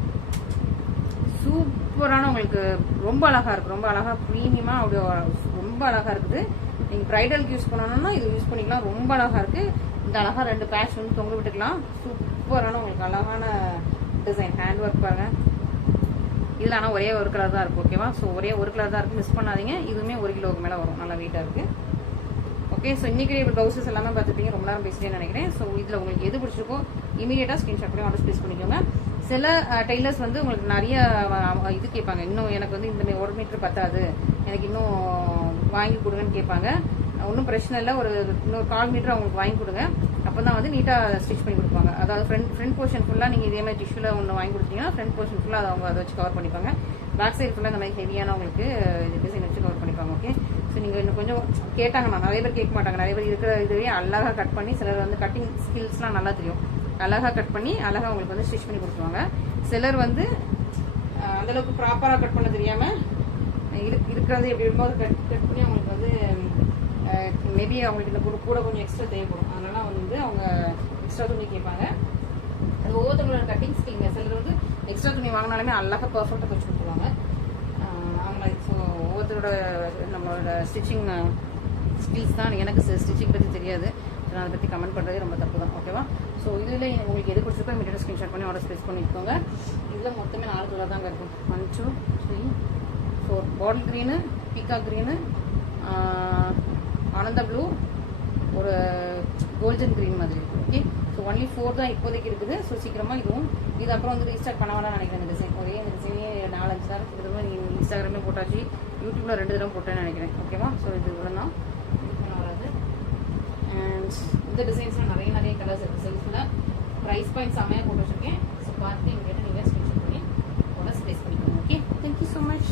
சூப்பரான உங்களுக்கு ரொம்ப அழகாக இருக்குது. ரொம்ப அழகாக ப்ரீமியமாக அப்படியே ரொம்ப அழகாக இருக்குது. நீங்கள் ப்ரைடலுக்கு யூஸ் பண்ணணும்னா இது யூஸ் பண்ணிக்கலாம். ரொம்ப அழகாக இருக்குது. இந்த அழகாக 2 பேட்ச் வந்து தொங்க விட்டுக்கலாம். சூப்பரான உங்களுக்கு அழகான டிசைன். ஹேண்ட் ஒர்க் பாருங்க. இதில் ஆனால் ஒரே ஒரு கலர் தான் இருக்கும். ஓகேவா? ஸோ ஒரே ஒரு கலர் தான் இருக்குது, மிஸ் பண்ணாதீங்க. இதுவுமே 1 கிலோவுக்கு மேலே வரும், நல்லா வெயிட்டாக இருக்குது. ஓகே, ஸோ இன்றைக்கி ப்ளவுசஸ் எல்லாமே பார்த்துப்பீங்க. ரொம்ப நேரம் பேசுகிறேன்னு நினைக்கிறேன். ஸோ இதில் உங்களுக்கு எது பிடிச்சிருக்கோ இமீடியட்டாக ஸ்க்ரீன்ஷாட் பண்ணி ஆர்டர் ப்ளேஸ் பண்ணிக்கோங்க. சில டெய்லர்ஸ் வந்து உங்களுக்கு நிறைய இது கேட்பாங்க. இன்னும் எனக்கு வந்து இந்த 1 மீட்டர் பத்தாது, எனக்கு இன்னும் வாங்கி கொடுங்கன்னு கேட்பாங்க. ஒன்றும் பிரச்சனை இல்லை, இன்னொரு 1/4 மீட்டர் அவங்களுக்கு வாங்கி கொடுங்க. அப்போ தான் வந்து நீட்டாக ஸ்டிச் பண்ணி கொடுப்பாங்க. அதாவது ஃப்ரண்ட் போர்ஷன் ஃபுல்லாக நீங்கள் இதே மாதிரி டிஷ்யூவில் ஒன்று வாங்கி கொடுத்தீங்கன்னா ஃப்ரண்ட் போர்ஷன் ஃபுல்லாக அவங்க அதை வச்சு கவர் பண்ணிப்பாங்க. பேக் சைடு ஃபுல்லாக இந்த மாதிரி ஹெவியான உங்களுக்கு டிசைன் வச்சு கவர் பண்ணிப்பாங்க. ஓகே, ஸோ நீங்கள் இன்னும் கொஞ்சம் கேட்டாங்கன்னா, நிறைய பேர் கேட்க மாட்டாங்க. நிறைய பேர் இருக்கிற இதுவே அழகாக கட் பண்ணி, சிலர் வந்து கட்டிங் ஸ்கில்ஸ்லாம் நல்லா தெரியும், அழகாக கட் பண்ணி அழகாக உங்களுக்கு வந்து ஸ்டிச் பண்ணி கொடுத்துருவாங்க. சிலர் வந்து அந்தளவுக்கு ப்ராப்பராக கட் பண்ண தெரியாமல் இருக்கிறது எப்படி இருக்கும்போது கட் பண்ணி அவங்களுக்கு வந்து மேபி அவங்களுக்கு இந்த கூட கொஞ்சம் எக்ஸ்ட்ரா தேவைப்படும். அதனால வந்து அவங்க எக்ஸ்ட்ரா துணி கேட்பாங்க. அது ஒவ்வொருத்தவங்களோட கட்டிங் ஸ்கில்ங்க. சிலர் வந்து எக்ஸ்ட்ரா துணி வாங்கினாலுமே அழகாக பர்ஃபெக்டாக தைச்சு கொடுத்துருவாங்க. அவங்க ஸோ ஒவ்வொருத்தரோட நம்மளோட ஸ்டிச்சிங் ஸ்கில்ஸ் தான். எனக்கு ஸ்டிச்சிங் பற்றி தெரியாது, நான் அதை பற்றி கமெண்ட் பண்ணுறதே ரொம்ப தப்பு தான். ஓகேவா? ஸோ இதில் உங்களுக்கு எது பிடிச்சிருக்கோ இமீடியட்டாக ஸ்க்ரீன்ஷாட் பண்ணி ஆர்டர் ப்ளேஸ் பண்ணிக்கோங்க. இதில் மொத்தமே 4 கலர் தாங்க இருக்கும். 1 2 3 4 bottle green, peacock green, Ananda blue, ஒரு கோல்டன் க்ரீன் மாதிரி இருக்குது. ஓகே, ஸோ ஒன்லி 4 தான் இப்போதைக்கு இருக்குது. ஸோ சீக்கிரமாக இது அப்புறம் வந்து ரீஸ்டார்ட் பண்ண வேணாம் நினைக்கிறேன். இந்த டிசைன் ஒரே இந்த டிசைனே 4-5 தான் இருக்குது. நீங்கள் இன்ஸ்டாகிராமே போட்டாச்சு, யூடியூப்பில் 2 தடவை போட்டேன்னு நினைக்கிறேன். ஓகேவா? ஸோ இது இவ்வளோ தான் வராது. அண்ட் இந்த டிசைன்ஸ்லாம் நிறைய கலர்ஸ் இருக்குது. செல்ஃபில் ப்ரைஸ் பாயிண்ட் செம்மையாக போட்டு வச்சுருக்கேன். ஸோ பார்த்து எங்கிட்ட நீங்கள் ஸ்க்ரீன்ஷாட் பண்ணி ஆர்டர் ப்ளேஸ் பண்ணிக்கோங்க. Okay, thank you so much.